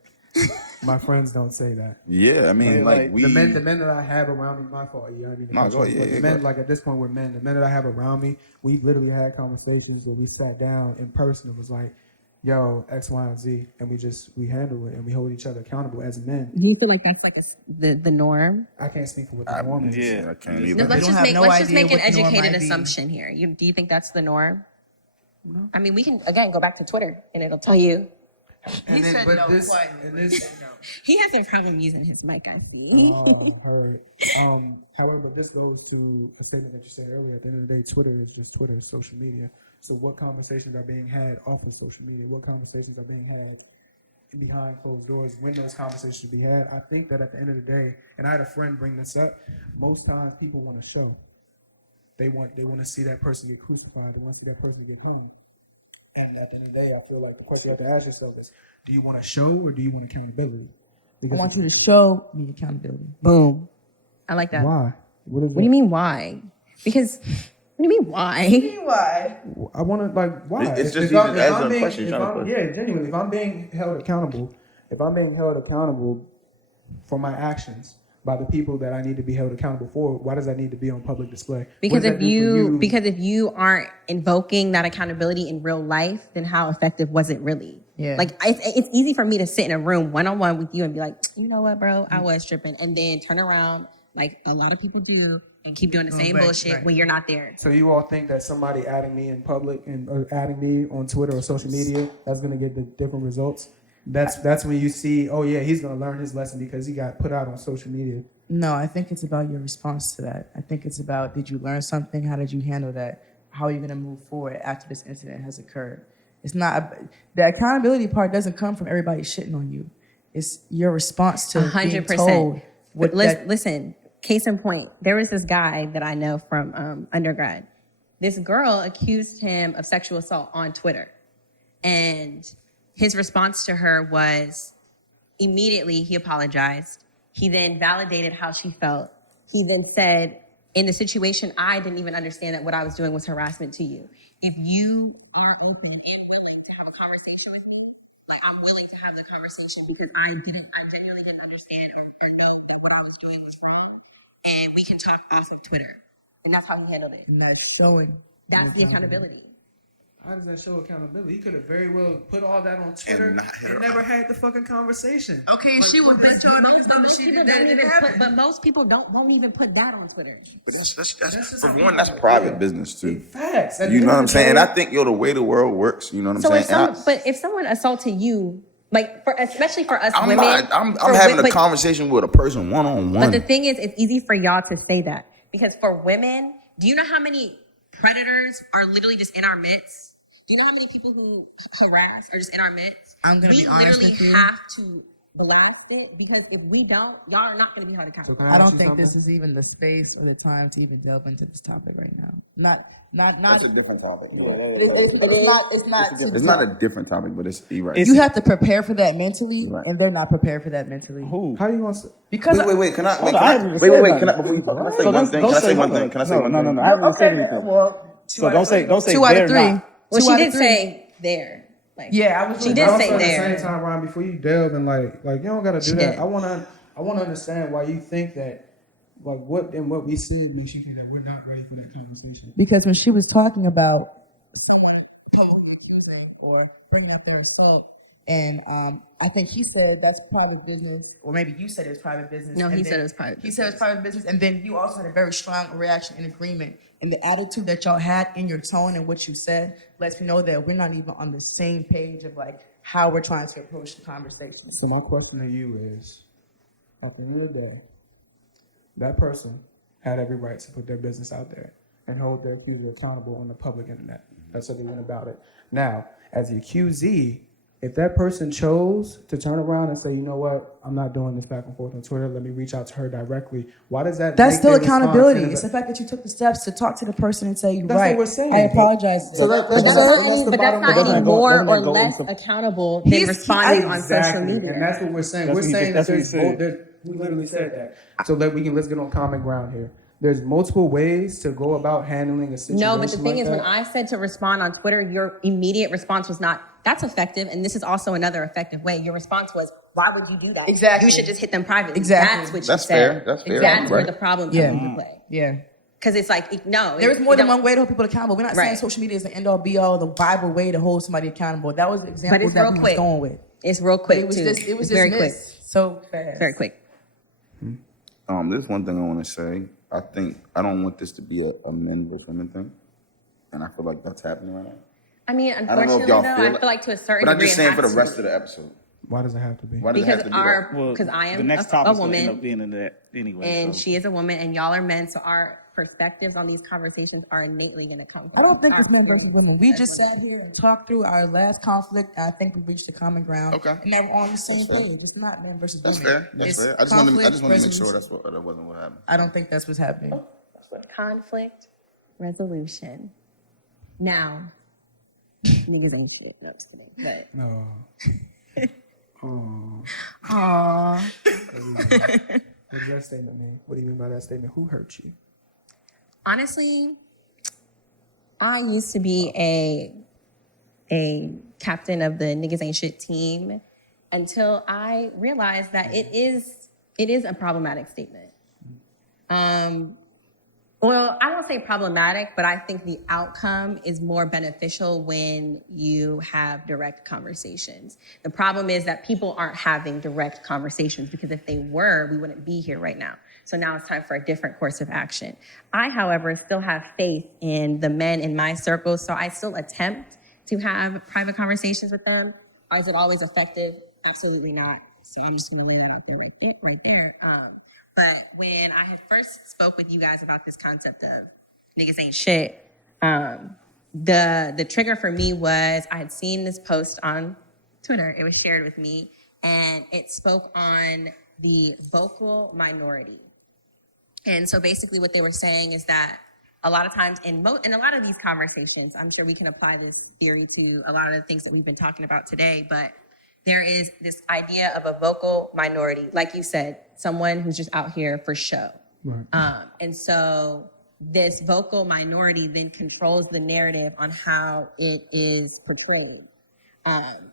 My friends don't say that. Yeah, I mean, like we. The men that I have around me, my fault. You know what I mean? No, go ahead, But yeah, the go men, ahead. like at this point, we're men. The men that I have around me, we've literally had conversations where we sat down in person and was like, "Yo, X, Y, and Z," and we handle it and we hold each other accountable as men. Do you feel like that's like the norm? I can't speak for what the norm is. Yeah, I can't No, either. let's don't just have make no let's just idea make an what the norm educated might be. assumption here. Do you think that's the norm? No. I mean, we can again go back to Twitter and it'll tell you. And then, but this, and this, He has a problem using his mic. I see. heard. However, this goes to a statement that you said earlier. At the end of the day, Twitter is just Twitter, social media. So what conversations are being had off of social media? What conversations are being had behind closed doors? When those conversations should be had? I think that at the end of the day, and I had a friend bring this up, most times people want to show. They want to see that person get crucified. They want to see that person get hung. And at the end of the day, I feel like the question you have to ask yourself is, do you want to show or do you want accountability? I want you to show me accountability. Boom. I like that. Why? What do you mean why? Because what do you mean why? Why? I want to, like, why? It's just If I'm- even if as I'm a being- question if you're trying to I'm- put. Yeah, genuinely. If I'm being held accountable for my actions by the people that I need to be held accountable for, why does that need to be on public display? What Because does that do for if you aren't invoking that accountability in real life, then how effective was it really? Yeah. Like it's easy for me to sit in a room one-on-one with you and be like, you know what, bro, I was tripping, and then turn around like a lot of people do and keep doing the same bullshit when you're not there. So you all think that somebody adding me in public and or adding me on Twitter or social media, that's going to get the different results? That's when you see, oh yeah, he's going to learn his lesson because he got put out on social media. No, I think it's about your response to that. I think it's about, did you learn something? How did you handle that? How are you going to move forward after this incident has occurred? It's not, the accountability part doesn't come from everybody shitting on you. It's your response to being 100%. told. But listen, case in point, there was this guy that I know from undergrad. This girl accused him of sexual assault on Twitter. And his response to her was immediately he apologized. He then validated how she felt. He then said, in the situation, I didn't even understand that what I was doing was harassment to you. If you are open and willing to have a conversation with me, like I'm willing to have the conversation because I genuinely didn't understand or know if what I was doing was wrong. And we can talk off of Twitter. And that's how he handled it. And that's showing. That's the accountability. How does that show accountability? He could have very well put all that on Twitter And not hit her never up. had the fucking conversation. Okay, she was bitch on Most, but most people don't even put, but most people won't even put that on Twitter. But that's just for how one, that's people private feel. business too. Facts. At You the know what end I'm of the saying? And I day- think, the way the world works, you know what I'm So saying? if some, And but if someone assaulted you, like especially for us I'm women, I'm for having but- a conversation with a person one on But the one. thing is, it's easy for y'all to say that because for women, do you know how many predators are literally just in our midst? Do you know how many people who harass are just in our midst? I'm gonna we be honest literally with you. have to blast it because if we don't, y'all are not going to be held accountable. Can I ask don't you think something? this is even the space or the time to even delve into this topic right now. Not. That's a different topic. It's It's not a different topic, but it's right. You have to prepare for that mentally, Right. and they're not prepared for that mentally. Who? How you gonna say? Because Wait. Can I? Hold on, I haven't even said Wait. nothing. Can I? Before you talk, can I say So one thing? Can I say one hold thing? on. Can I say one thing? No, I haven't said anything. well, So don't say two out they're of three. not. Well, Two she out of did three. say there. Like, Yeah, I was. She doing did that. say Also, there. At the same time, Ryan, before you delve and like you don't gotta do She that. did. I wanna understand why you think that, like what we said makes you think that we're not ready for that conversation. Because when she was talking about or bringing up their assault, and I think he said that's private business, or maybe you said it was private business. No, and he then said it was private He said it was private business, and then you also had a very strong reaction and agreement, and the attitude that y'all had in your tone and what you said lets me know that we're not even on the same page of like how we're trying to approach the conversation. So my question to you is, at the end of the day, that person had every right to put their business out there and hold their accuser accountable on the public internet. That's how they went about it. Now, as the accusee, if that person chose to turn around and say, you know what, I'm not doing this back and forth on Twitter, let me reach out to her directly, why does that That's make still their response accountability. in a- It's the fact that you took the steps to talk to the person and say, you're That's right. what we're saying. I apologize. So that- But that's that's not the any, but that's bottom not line. any Doesn't go- more doesn't or that go less into- accountable than He's- responding on social Exactly, media. and that's what we're saying. That's We're what he saying just- that that's what he there's we literally said that. So that let's get on common ground here. There's multiple ways to go about handling a situation. No, but the thing like is, when that. I said to respond on Twitter, your immediate response was not, that's effective. And this is also another effective way. Your response was, why would you do that? Exactly. You should just hit them privately. Exactly. That's what you That's said. fair. That's fair. That's where Right. the problem Yeah. comes into play. Yeah. Because it's like, no. There is more it than don't- one way to hold people accountable. We're not saying Right. social media is the end all be all, the Bible way to hold somebody accountable. That was the But example it's that real we was quick. going with. It's real But quick, it was too. just it was It's very quick. dismissed so fast. Very quick. There's one thing I want to say. I think I don't want this to be a men with women thing, and I feel like that's happening right now. I mean, I don't know unfortunately, if y'all though, feel I it, feel like to a certain but I'm degree, just it saying has for the to rest be. of the episode. Why does it have to be? Why does it Because have to be that? Well, because I am the next a topic's gonna end woman up being in that anyway. and so. she is a woman and y'all are men, so our perspectives on these conversations are innately going to come from I don't think it's men us. versus women. We As just women. sat here and talked through our last conflict. And I think we reached a common ground. Okay. And now we're on the same fair. page. It's not men versus That's women. fair. That's It's fair. I just wanted to conflict make sure resolution. that wasn't what happened. I don't think that's what's happening. Conflict resolution. Now, niggas ain't shit. No, I'm just kidding. But No. Aww. What does that statement mean? What do you mean by that statement? Who hurt you? honestly, I used to be a captain of the Niggas Ain't Shit team until I realized that it is a problematic statement. Well, I don't say problematic, but I think the outcome is more beneficial when you have direct conversations. The problem is that people aren't having direct conversations because if they were, we wouldn't be here right now. So now it's time for a different course of action. I, however, still have faith in the men in my circle, so I still attempt to have private conversations with them. Is it always effective? Absolutely not. So I'm just gonna lay that out there right there. But when I had first spoke with you guys about this concept of niggas ain't shit, the trigger for me was I had seen this post on Twitter. It was shared with me, and it spoke on the vocal minority. And so basically what they were saying is that a lot of times in a lot of these conversations, I'm sure we can apply this theory to a lot of the things that we've been talking about today, but there is this idea of a vocal minority, like you said, someone who's just out here for show. Right. And so this vocal minority then controls the narrative on how it is portrayed.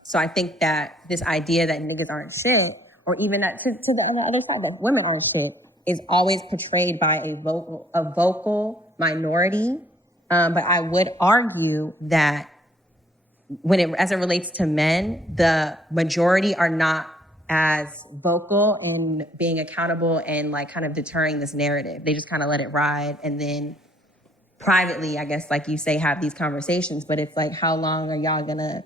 So I think that this idea that niggas aren't shit, or even that to the other side, that women aren't shit, is always portrayed by a vocal minority. But I would argue that as it relates to men, the majority are not as vocal in being accountable and like kind of deterring this narrative. They just kind of let it ride, and then privately, I guess, like you say, have these conversations. But it's like, how long are y'all gonna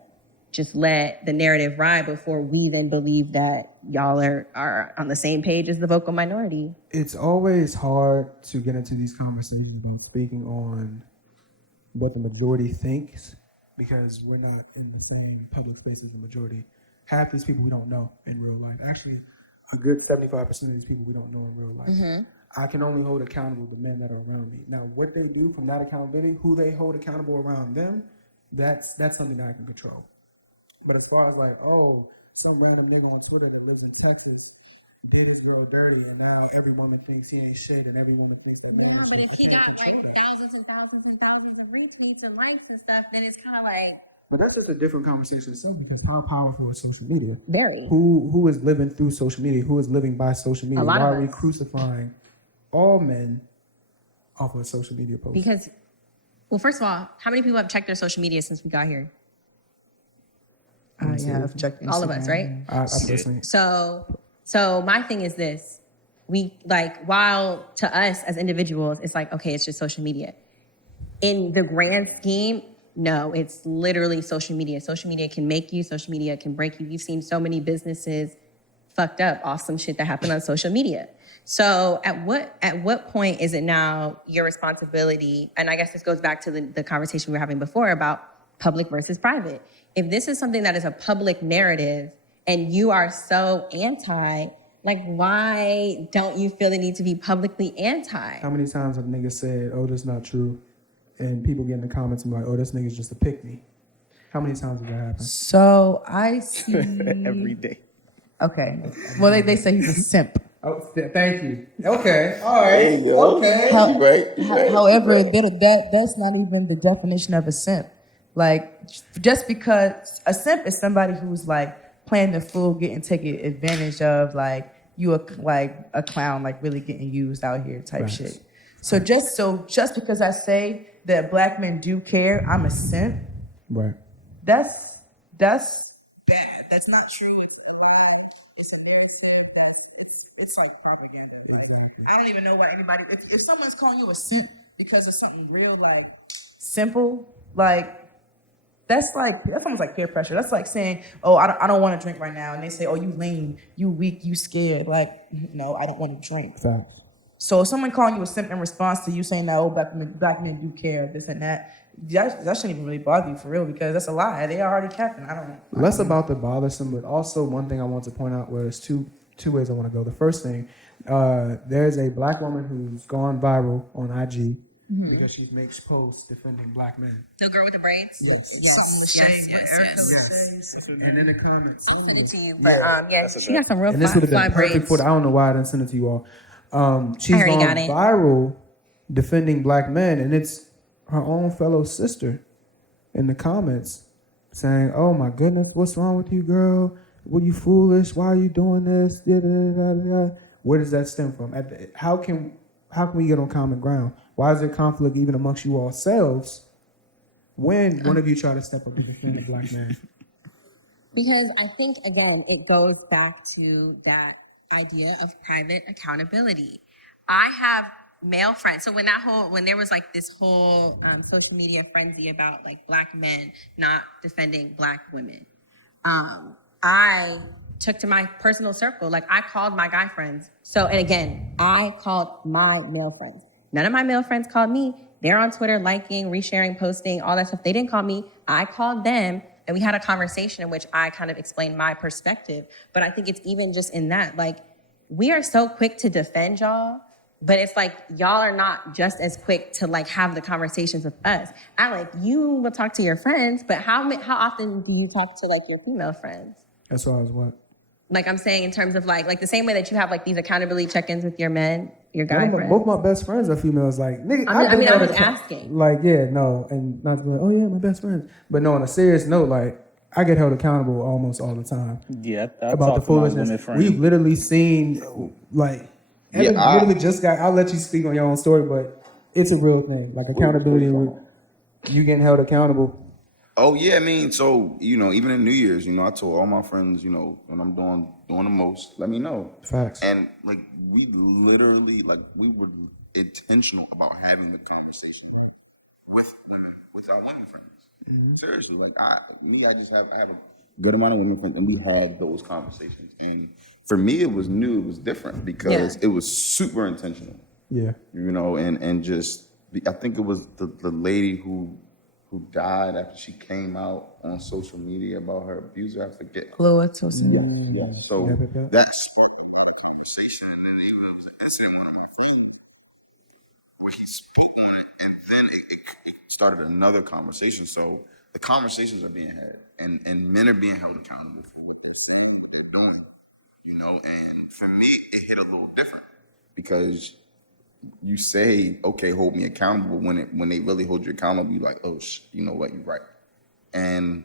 just let the narrative ride before we then believe that y'all are on the same page as the vocal minority? It's always hard to get into these conversations about speaking on what the majority thinks, because we're not in the same public space as the majority. Half these people we don't know in real life. Actually, a good 75% of these people we don't know in real life. Mm-hmm. I can only hold accountable the men that are around me. Now, what they do from that accountability, who they hold accountable around them, that's something that I can control. But as far as like, oh, some random nigga on Twitter that lives in Texas, he was real dirty, and now every woman thinks he ain't shit, and every woman thinks that. But if he got like thousands and thousands and thousands of retweets and likes and stuff, then it's kind of like. But that's just a different conversation itself, because how powerful is social media? Very. Who is living through social media? Who is living by social media? Why are we crucifying all men off of social media posts? Because, well, first of all, how many people have checked their social media since we got here? I have checked Instagram. All of us, right? I personally. So my thing is this. We like, while to us as individuals, it's like, okay, it's just social media. In the grand scheme, no, it's literally social media. Social media can make you, social media can break you. You've seen so many businesses fucked up, awesome shit that happened on social media. So at what point is it now your responsibility? And I guess this goes back to the conversation we were having before about public versus private. If this is something that is a public narrative and you are so anti, like, why don't you feel the need to be publicly anti? How many times have niggas said, oh, that's not true? And people get in the comments and be like, oh, this nigga's just a pick-me. How many times has that happened? So I see. Every day. Okay. Well, they say he's a simp. Oh, thank you. Okay. All right. Okay. However, that's not even the definition of a simp. Like, just because a simp is somebody who's like playing the fool, getting taken advantage of, like you are like a clown, like really getting used out here type shit. So just because I say that black men do care, I'm a simp. Right. That's bad. That's not true. It's like propaganda. Exactly. I don't even know what anybody. If someone's calling you a simp because of something real, like simple, like that's almost like peer pressure. That's like saying, "Oh, I don't want to drink right now," and they say, "Oh, you lame, you weak, you scared." Like, no, I don't want to drink. Facts. So if someone calling you a simp in response to you saying that, "Oh, black men do care," this and that shouldn't even really bother you for real, because that's a lie. They already capping. I don't know. Less about the bothersome, but also one thing I want to point out was two ways I want to go. The first thing, there's a black woman who's gone viral on IG because she makes posts defending black men. The girl with the braids? Yes. And in the comments. She got some real And this would have fly been perfect braids. for I don't know why I didn't send it to you all. She's already gone got it. viral defending black men, and it's her own fellow sister in the comments saying, "Oh my goodness, what's wrong with you, girl? What, you foolish? Why are you doing this?" Where does that stem from? How can we get on common ground? Why is there conflict even amongst you all selves when one of you try to step up to defend a black man? Because I think, again, it goes back to that idea of private accountability. I have male friends. So when there was like this whole social media frenzy about like black men not defending black women, I took to my personal circle. Like, I called my guy friends. So, and again, I called my male friends. None of my male friends called me. They're on Twitter liking, resharing, posting, all that stuff. They didn't call me. I called them, and we had a conversation in which I kind of explained my perspective. But I think it's even just in that, like, we are so quick to defend y'all, but it's like y'all are not just as quick to like have the conversations with us. Aleck, you will talk to your friends, but how often do you talk to like your female friends? As far as what? Like, I'm saying in terms of like the same way that you have like these accountability check-ins with your men, your guy friends. Both my best friends are females. Like, nigga, I'm just asking. Like, yeah, no, and not to be like, oh yeah, my best friends. But no, on a serious note, like, I get held accountable almost all the time. Yeah, about the foolishness. We've literally seen, like, Evan literally just got. I'll let you speak on your own story, but it's a real thing. Like accountability, you getting held accountable. Oh yeah, I mean, so even in New Year's, I told all my friends, when I'm doing the most, let me know. Facts. And like we literally, like we were intentional about having the conversation with our women friends. Seriously, like I have a good amount of women friends, and we had those conversations. And for me, it was new, it was different because it was super intentional. Yeah. And just I think it was the lady who died after she came out on social media about her abuser. I forget. Chloe. Yeah. So that sparked a lot of conversation, and then even it was an incident one of my friends where he spoke on it, and then it started another conversation. So the conversations are being had, and men are being held accountable for what they're saying, what they're doing. And for me, it hit a little different because you say, okay, hold me accountable. When they really hold you accountable, you're like, oh, you know what, you're right. And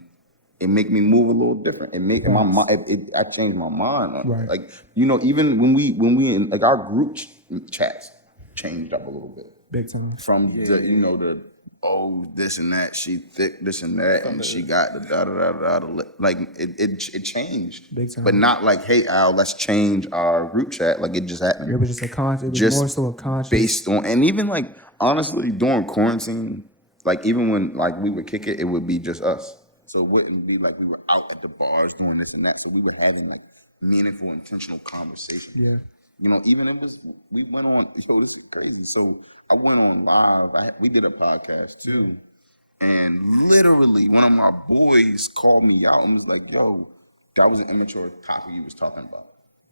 it make me move a little different. It make my mind. I changed my mind on it. Like even when we in like our group chats changed up a little bit. Big time. From the this and that, she thick this and that, and she got the da da da da. Like it changed. Big time. But not like, hey Al, let's change our group chat. Like it just happened. It was just a conscious. It was more so a conscious. Based on, and even like honestly during quarantine, like even when like we would kick it, it would be just us. So it wouldn't be like we were out at the bars doing this and that, but we were having like meaningful, intentional conversations. Yeah. Even if we went on, this is crazy. So I went on live. We did a podcast too. And literally one of my boys called me out and was like, yo, that was an immature topic you was talking about.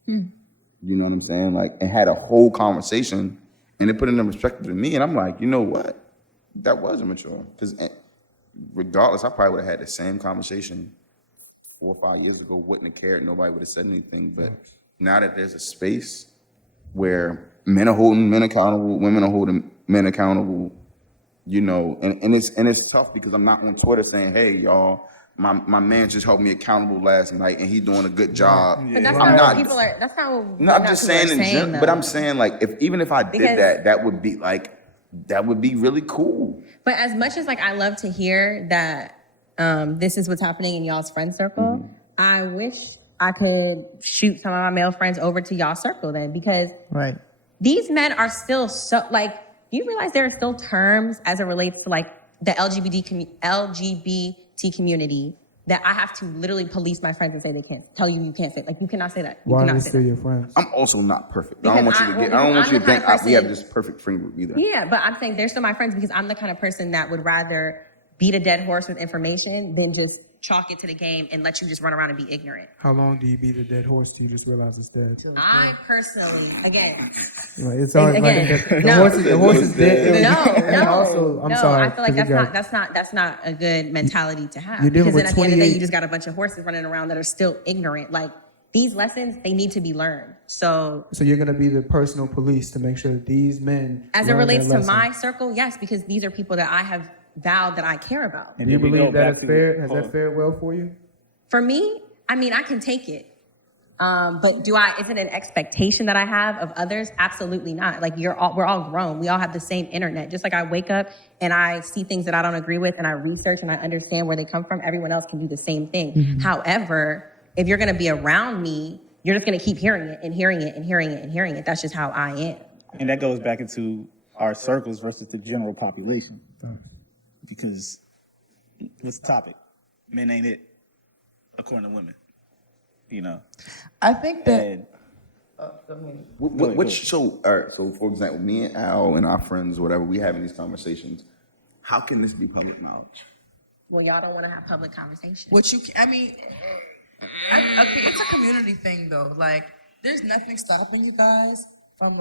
You know what I'm saying? Like, and had a whole conversation and it put it in perspective to me. And I'm like, you know what? That was immature. Because regardless, I probably would have had the same conversation 4 or 5 years ago, wouldn't have cared. Nobody would have said anything. But now that there's a space where men are holding men accountable, women are holding men accountable, and it's tough because I'm not on Twitter saying, hey, y'all, my man just held me accountable last night and he doing a good job. But that's not what people are. That's not what. No, I'm just saying but I'm saying like even if I did that would be really cool. But as much as like I love to hear that this is what's happening in y'all's friend circle, I wish I could shoot some of my male friends over to y'all circle then, because these men are still so like, do you realize there are still terms as it relates to like the LGBT community that I have to literally police my friends and say they can't tell you can't say, like you cannot say that. Why are they still your friends? I'm also not perfect. I don't want you to think we have this perfect friend group either. Yeah, but I'm saying they're still my friends because I'm the kind of person that would rather beat a dead horse with information than just chalk it to the game and let you just run around and be ignorant. How long do you beat a dead horse till you just realize it's dead? I personally, again, it's always again, like the horse is dead. No. Also, I'm sorry. I feel like that's not a good mentality to have. You're dealing because then with at the end of the day, 28 you just got a bunch of horses running around that are still ignorant. Like these lessons, they need to be learned. So you're gonna be the personal police to make sure that these men, as it relates to my circle, yes, because these are people that I have vowed that I care about. And do you believe that is fair? Has that fared well for you? For me, I mean, I can take it. But is it an expectation that I have of others? Absolutely not. Like we're all grown. We all have the same internet. Just like I wake up and I see things that I don't agree with and I research and I understand where they come from, everyone else can do the same thing. Mm-hmm. However, if you're going to be around me, you're just going to keep hearing it and hearing it and hearing it and hearing it. That's just how I am. And that goes back into our circles versus the general population. Because what's the topic? Men ain't it, according to women. I think that. So for example, me and Al and our friends, whatever, we having these conversations. How can this be public knowledge? Well, y'all don't want to have public conversations. Okay, it's a community thing though. Like, there's nothing stopping you guys from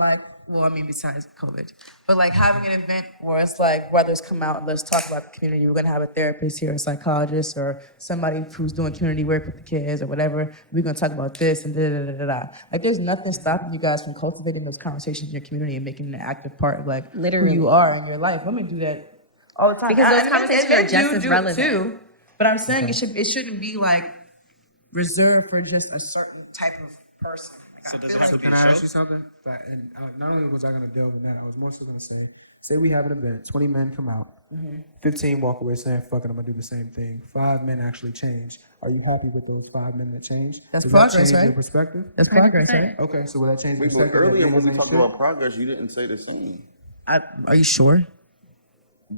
besides COVID, but like having an event where it's like brothers come out and let's talk about the community. We're gonna have a therapist here, a psychologist, or somebody who's doing community work with the kids or whatever. We're gonna talk about this and da. Like, there's nothing stopping you guys from cultivating those conversations in your community and making it an active part of like literally who you are in your life. Women do that all the time because those conversations are just as relevant too. But I'm saying it shouldn't be like reserved for just a certain type of person. So does it have to be Can a I show? ask you something? And not only was I going to delve in that, I was more so going to say we have an event, 20 men come out, 15 walk away saying, fuck it, I'm going to do the same thing. 5 men actually change. Are you happy with those 5 men that change? That's Does progress, that change right? your perspective? That's progress, right? Okay, so will that change your Wait, but perspective? earlier that when we men talked ain't about shit? progress, you didn't say the same. Are you sure?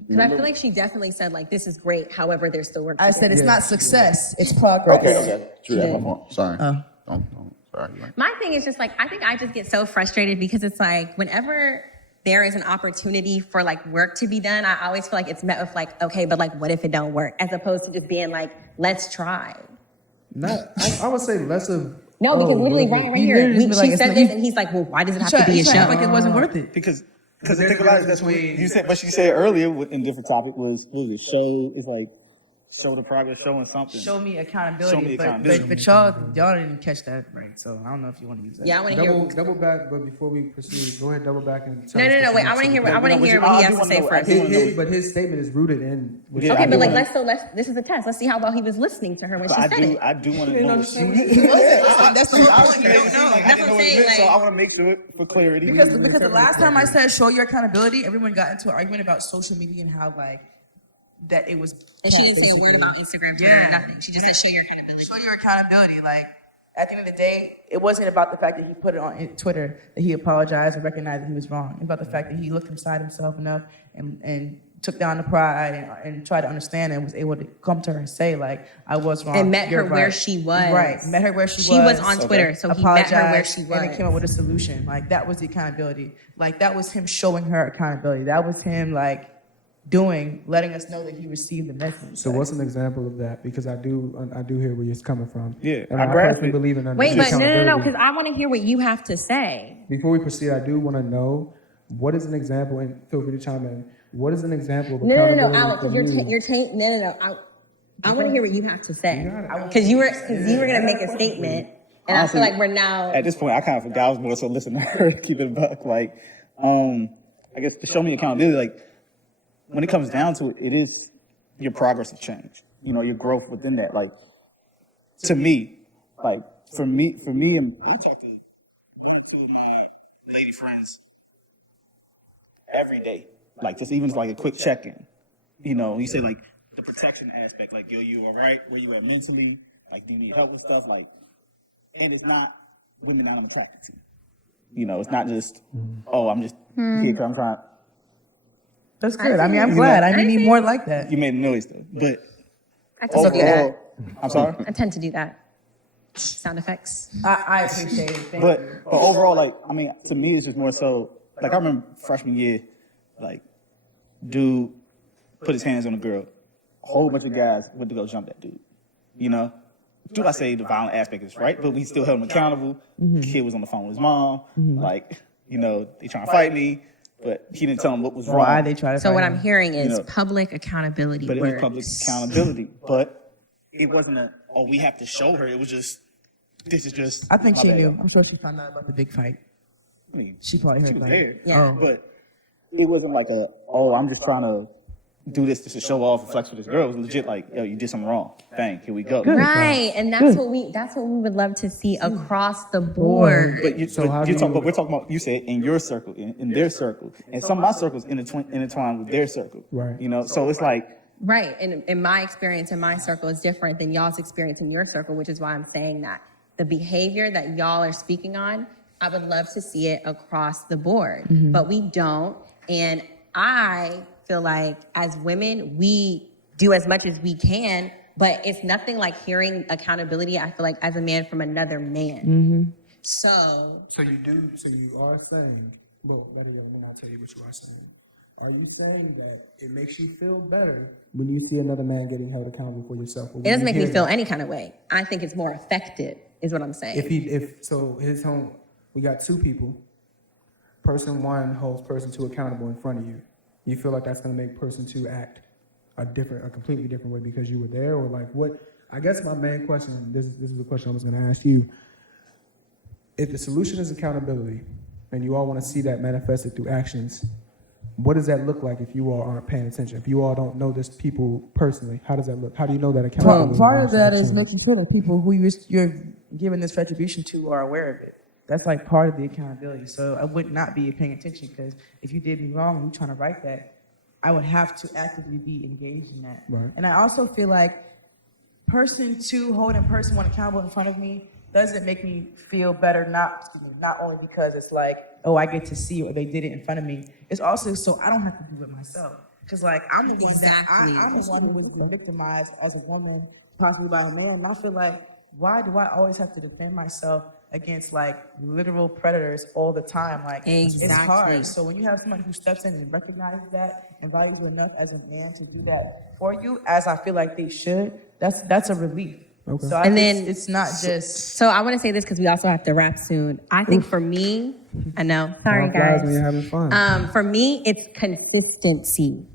Because I feel like she definitely said like this is great. However, there's still work. I to said do. it's not success, it's progress. Okay. True, that's my did. fault. Sorry. Don't. Sorry. You're right. My thing is just like I think I just get so frustrated because it's like whenever there is an opportunity for like work to be done, I always feel like it's met with like, okay, but like what if it don't work? As opposed to just being like, let's try. I would say less of. No, because literally right He here, literally just be she like, said it's this not- and he's like, well, why does it have He to be a tried to act show? like it wasn't worth it. Because the thing about it, that's what you said. But you said earlier in different topic was show is like show the progress, showing something. Show me accountability. Show me but- accountability. But y'all didn't catch that right, so I don't know if you want to use that. Yeah, I want to hear. Double back, but before we proceed, go ahead, double back and tell No, us no, what wait. you I want to hear. I want to but hear you- what he I has do to wanna say know- I first. do wanna But his statement is rooted in. What Yeah, you Okay, I but do like wanna- this is a test. Let's see how well he was listening to her when But she said it. I do want to didn't know. understand That's the whole point. You don't know. That's what I'm saying, So like- I want to make sure for clarity. Because the last time I said show your accountability, everyone got into an argument about social media and how like that it was. And she didn't say a word about Instagram, Twitter, Yeah. nothing. She just said show your accountability. Show your accountability. Like at the end of the day, it wasn't about the fact that he put it on Twitter that he apologized or recognized that he was wrong. It's about the fact that he looked inside himself enough and took down the pride and tried to understand and was able to come to her and say like I was wrong. And met You're her where right. she was. Right. Met her where she was. She was on Twitter, so he met her where she apologized, and then came up was. with a solution. Like that was the accountability. Like that was him showing her accountability. That was him like letting us know that he received the message. So what's an example of that? Because I do hear where you're coming from. Yeah, and I I grasp personally it. believe in Wait, but no, accountability. because I want to hear what you have to say. Before we proceed, I do want to know what is an example, and feel free to chime in. What is an example of No, accountability Alex, for because you? I want to hear what you have to say. Because you were going to make a statement, and Honestly, I feel like we're now. At this point, I kind of forgot I was more so listening to her, keep it a buck. Like, I guess to show me accountability, like, when it comes down to it, it is your progress of change. You know, your growth within that. Like, to me, like, for me, and I talk to my lady friends every day. Like, just even like a quick check-in. You know, you say, like, the protection aspect, like, yo, you all right? Where you at mentally? Like, do you need help with stuff? Like, and it's not women that I'm talking to. You know, it's not just, oh, I'm just here 'cause I'm trying. That's good. I mean, I'm glad. I need more like that. You made a noise though, but I tend to do that. overall, I'm sorry. I tend to do that. Sound effects. I appreciate it. Thank But you. overall, like, I mean, to me, it's just more so, like, I remember freshman year, like, dude put his hands on a girl. A whole bunch of guys went to go jump that dude. You know? Do I say the violent aspect is right, but we still held him accountable. Kid was on the phone with his mom. Like, you know, they trying to fight me, but he didn't tell him what was wrong. Why they try to So fight what him. I'm hearing is You know, public accountability But it was public works. accountability. But it wasn't we have to show her. It was just, this is just. I think my she bad. knew. I'm sure she found out about the big fight. I mean, She probably heard she was about it. there. Yeah. But it wasn't like I'm just trying to do this just to show off and flex with this girl. It was legit like, yo, you did something wrong. Bang, here we go. Right, and that's what we would love to see across the board. But how do you- we're talking about, you said in your circle, in their circle. And some of my circles intertwined with their circle. Right. You know, so it's like, Right, and in my experience in my circle is different than y'all's experience in your circle, which is why I'm saying that. The behavior that y'all are speaking on, I would love to see it across the board, but we don't. And I feel like as women, we do as much as we can, but it's nothing like hearing accountability, I feel like, as a man from another man. So So you are saying, well, let me when I tell you what you are saying. Are you saying that it makes you feel better when you see another man getting held accountable for yourself? it doesn't make me feel any kind of way. I think it's more effective, is what I'm saying. His home, we got two people. Person one holds person two accountable in front of you. You feel like that's going to make person two act a completely different way because you were there, or like what? I guess my main question. This is the question I was going to ask you. If the solution is accountability, and you all want to see that manifested through actions, what does that look like if you all aren't paying attention? If you all don't know this people personally, how does that look? How do you know that accountability? Part of that is making sure that people who you're giving this retribution to are aware of it. That's like part of the accountability. So I would not be paying attention because if you did me wrong and you're trying to right that, I would have to actively be engaged in that. Right. And I also feel like person two holding person one accountable in front of me doesn't make me feel better, not only because it's like, oh, I get to see what they did it in front of me. It's also so I don't have to do it myself. Because like I'm the one Exactly. I'm the one who was victimized as a woman, possibly by a man. And I feel like, why do I always have to defend myself against like literal predators all the time? Like it's Exactly. hard. So when you have somebody who steps in and recognizes that and values you enough as a man to do that for you, as I feel like they should, that's a relief. Okay. So And then- it's not just So I want to say this because we also have to wrap soon. I think for me, I know. Sorry, Time flies when guys. you're having fun. For me, it's consistency.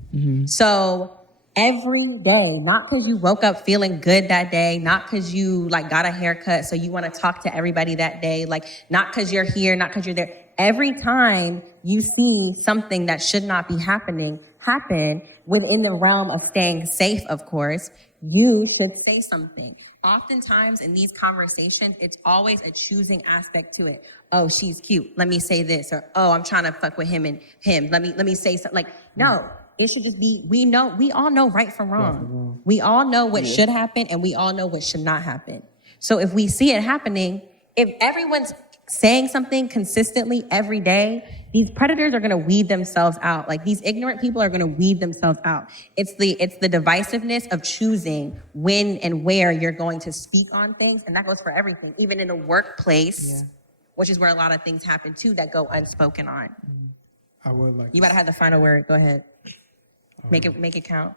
So every day, not because you woke up feeling good that day, not because you like got a haircut, so you want to talk to everybody that day, like not because you're here, not because you're there. Every time you see something that should not be happening happen within the realm of staying safe, of course, you should say something. Oftentimes in these conversations, it's always a choosing aspect to it. Oh, she's cute. Let me say this. Or, oh, I'm trying to fuck with him and him. Let me say something. Like, no, it should just be, we all know right from wrong. We all know what should happen and we all know what should not happen. So if we see it happening, if everyone's saying something consistently every day, these predators are going to weed themselves out. Like these ignorant people are going to weed themselves out. It's the divisiveness of choosing when and where you're going to speak on things. And that goes for everything, even in the workplace, which is where a lot of things happen too that go unspoken on. I would like. You gotta have the final word. Go ahead. Make it count.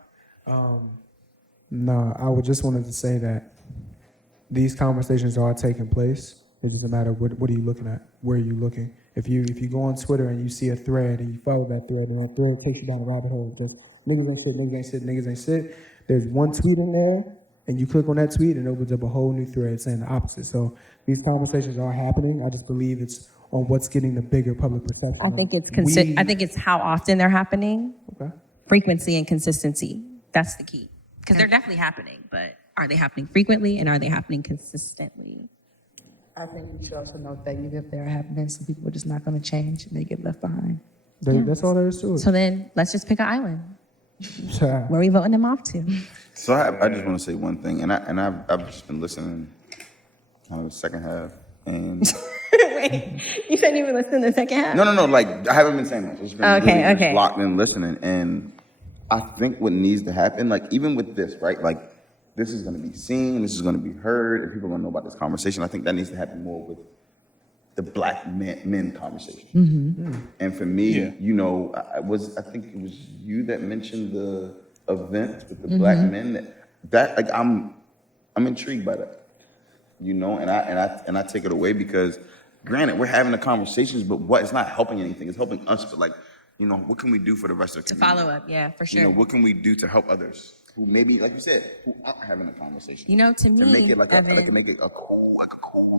No, I would just wanted to say that these conversations are taking place. It's just a matter of what are you looking at? Where are you looking? If you go on Twitter and you see a thread and you follow that thread and that thread takes you down a rabbit hole, just niggas ain't shit, niggas ain't shit, niggas ain't shit. There's one tweet in there and you click on that tweet and it opens up a whole new thread saying the opposite. So these conversations are happening. I just believe it's on what's getting the bigger public perception. I think it's how often they're happening. Okay. Frequency and consistency. That's the key. Because they're definitely happening, but are they happening frequently and are they happening consistently? I think we should also note that even if they're happening, some people are just not going to change and they get left behind. That's all there is to it. So then let's just pick an island. Child. Where are we voting them off to? So I just want to say one thing, and I've just been listening, kind of the second half, and Wait, you said you were listening to the second half? no, like I haven't been saying much. I've just been Okay, really just okay. locked in listening, and I think what needs to happen, like even with this, right, like this is going to be seen, this is going to be heard, and people are going to know about this conversation. I think that needs to happen more with the black men conversation. And for me, you know, I think it was you that mentioned the event with the black men. That like I'm intrigued by that, you know, and I take it away because, granted, we're having the conversations, but it's not helping anything. It's helping us, but like, you know, what can we do for the rest of the To community? follow up, yeah, for sure. You know, what can we do to help others who maybe, like you said, who aren't having a conversation? You know, to me, make it Evan, make it a cool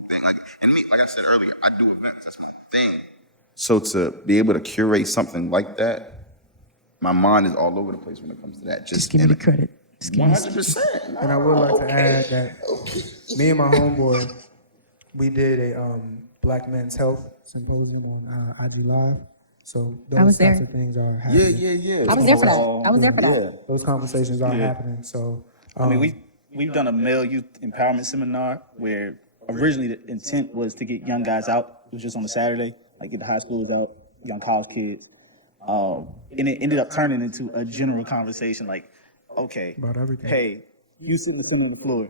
thing. Like, and me, like I said earlier, I do events. That's my thing. So to be able to curate something like that, my mind is all over the place when it comes to that. Just give me the credit. Just give me 100%. And I would like to add that me and my homeboy, we did a Black Men's Health Symposium on IG Live. So I was those types there. of things are happening. Yeah. I was there for that. I was there for that. Those conversations are Yeah. happening. So I mean, we've done a male youth empowerment seminar where originally the intent was to get young guys out. It was just on a Saturday, like get the high schoolers out, young college kids. And it ended up turning into a general conversation like, okay, About everything. hey, you sit in the center of the floor,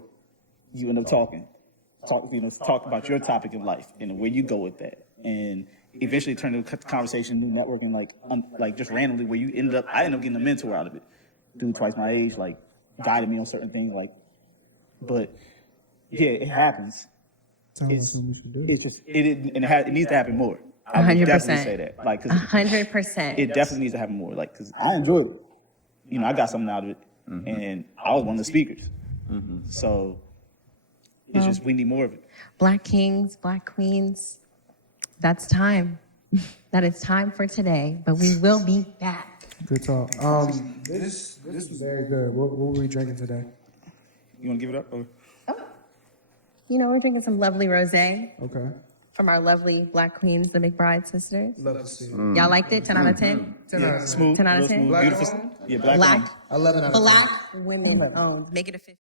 you end up talk about your topic of life and where you go with that. And eventually turned into a conversation, new networking, like just randomly where I ended up getting a mentor out of it. Dude twice my age, like guided me on certain things, like, but yeah, it happens. sounds like It's something we should do. it's just it needs to happen more. I would 100%. definitely say that, like, 'cause 100%. it definitely needs to happen more, like, cause I enjoyed it. You know, I got something out of it, and I was one of the speakers. So it's just we need more of it. Black kings, black queens, that's time. That is time for today, but we will be back. Good talk. This was very good. What were we drinking today? You want to give it up? Or? we're drinking some lovely rosé Okay. from our lovely Black queens, the McBride sisters. Love to see it. Y'all liked it? 10 out of 10? 10 out of 10. Smooth, 10 out of real 10? smooth, Black beautiful. woman? Yeah, black. Black, owned. 11 out of 10. black women owned. Make it a 50.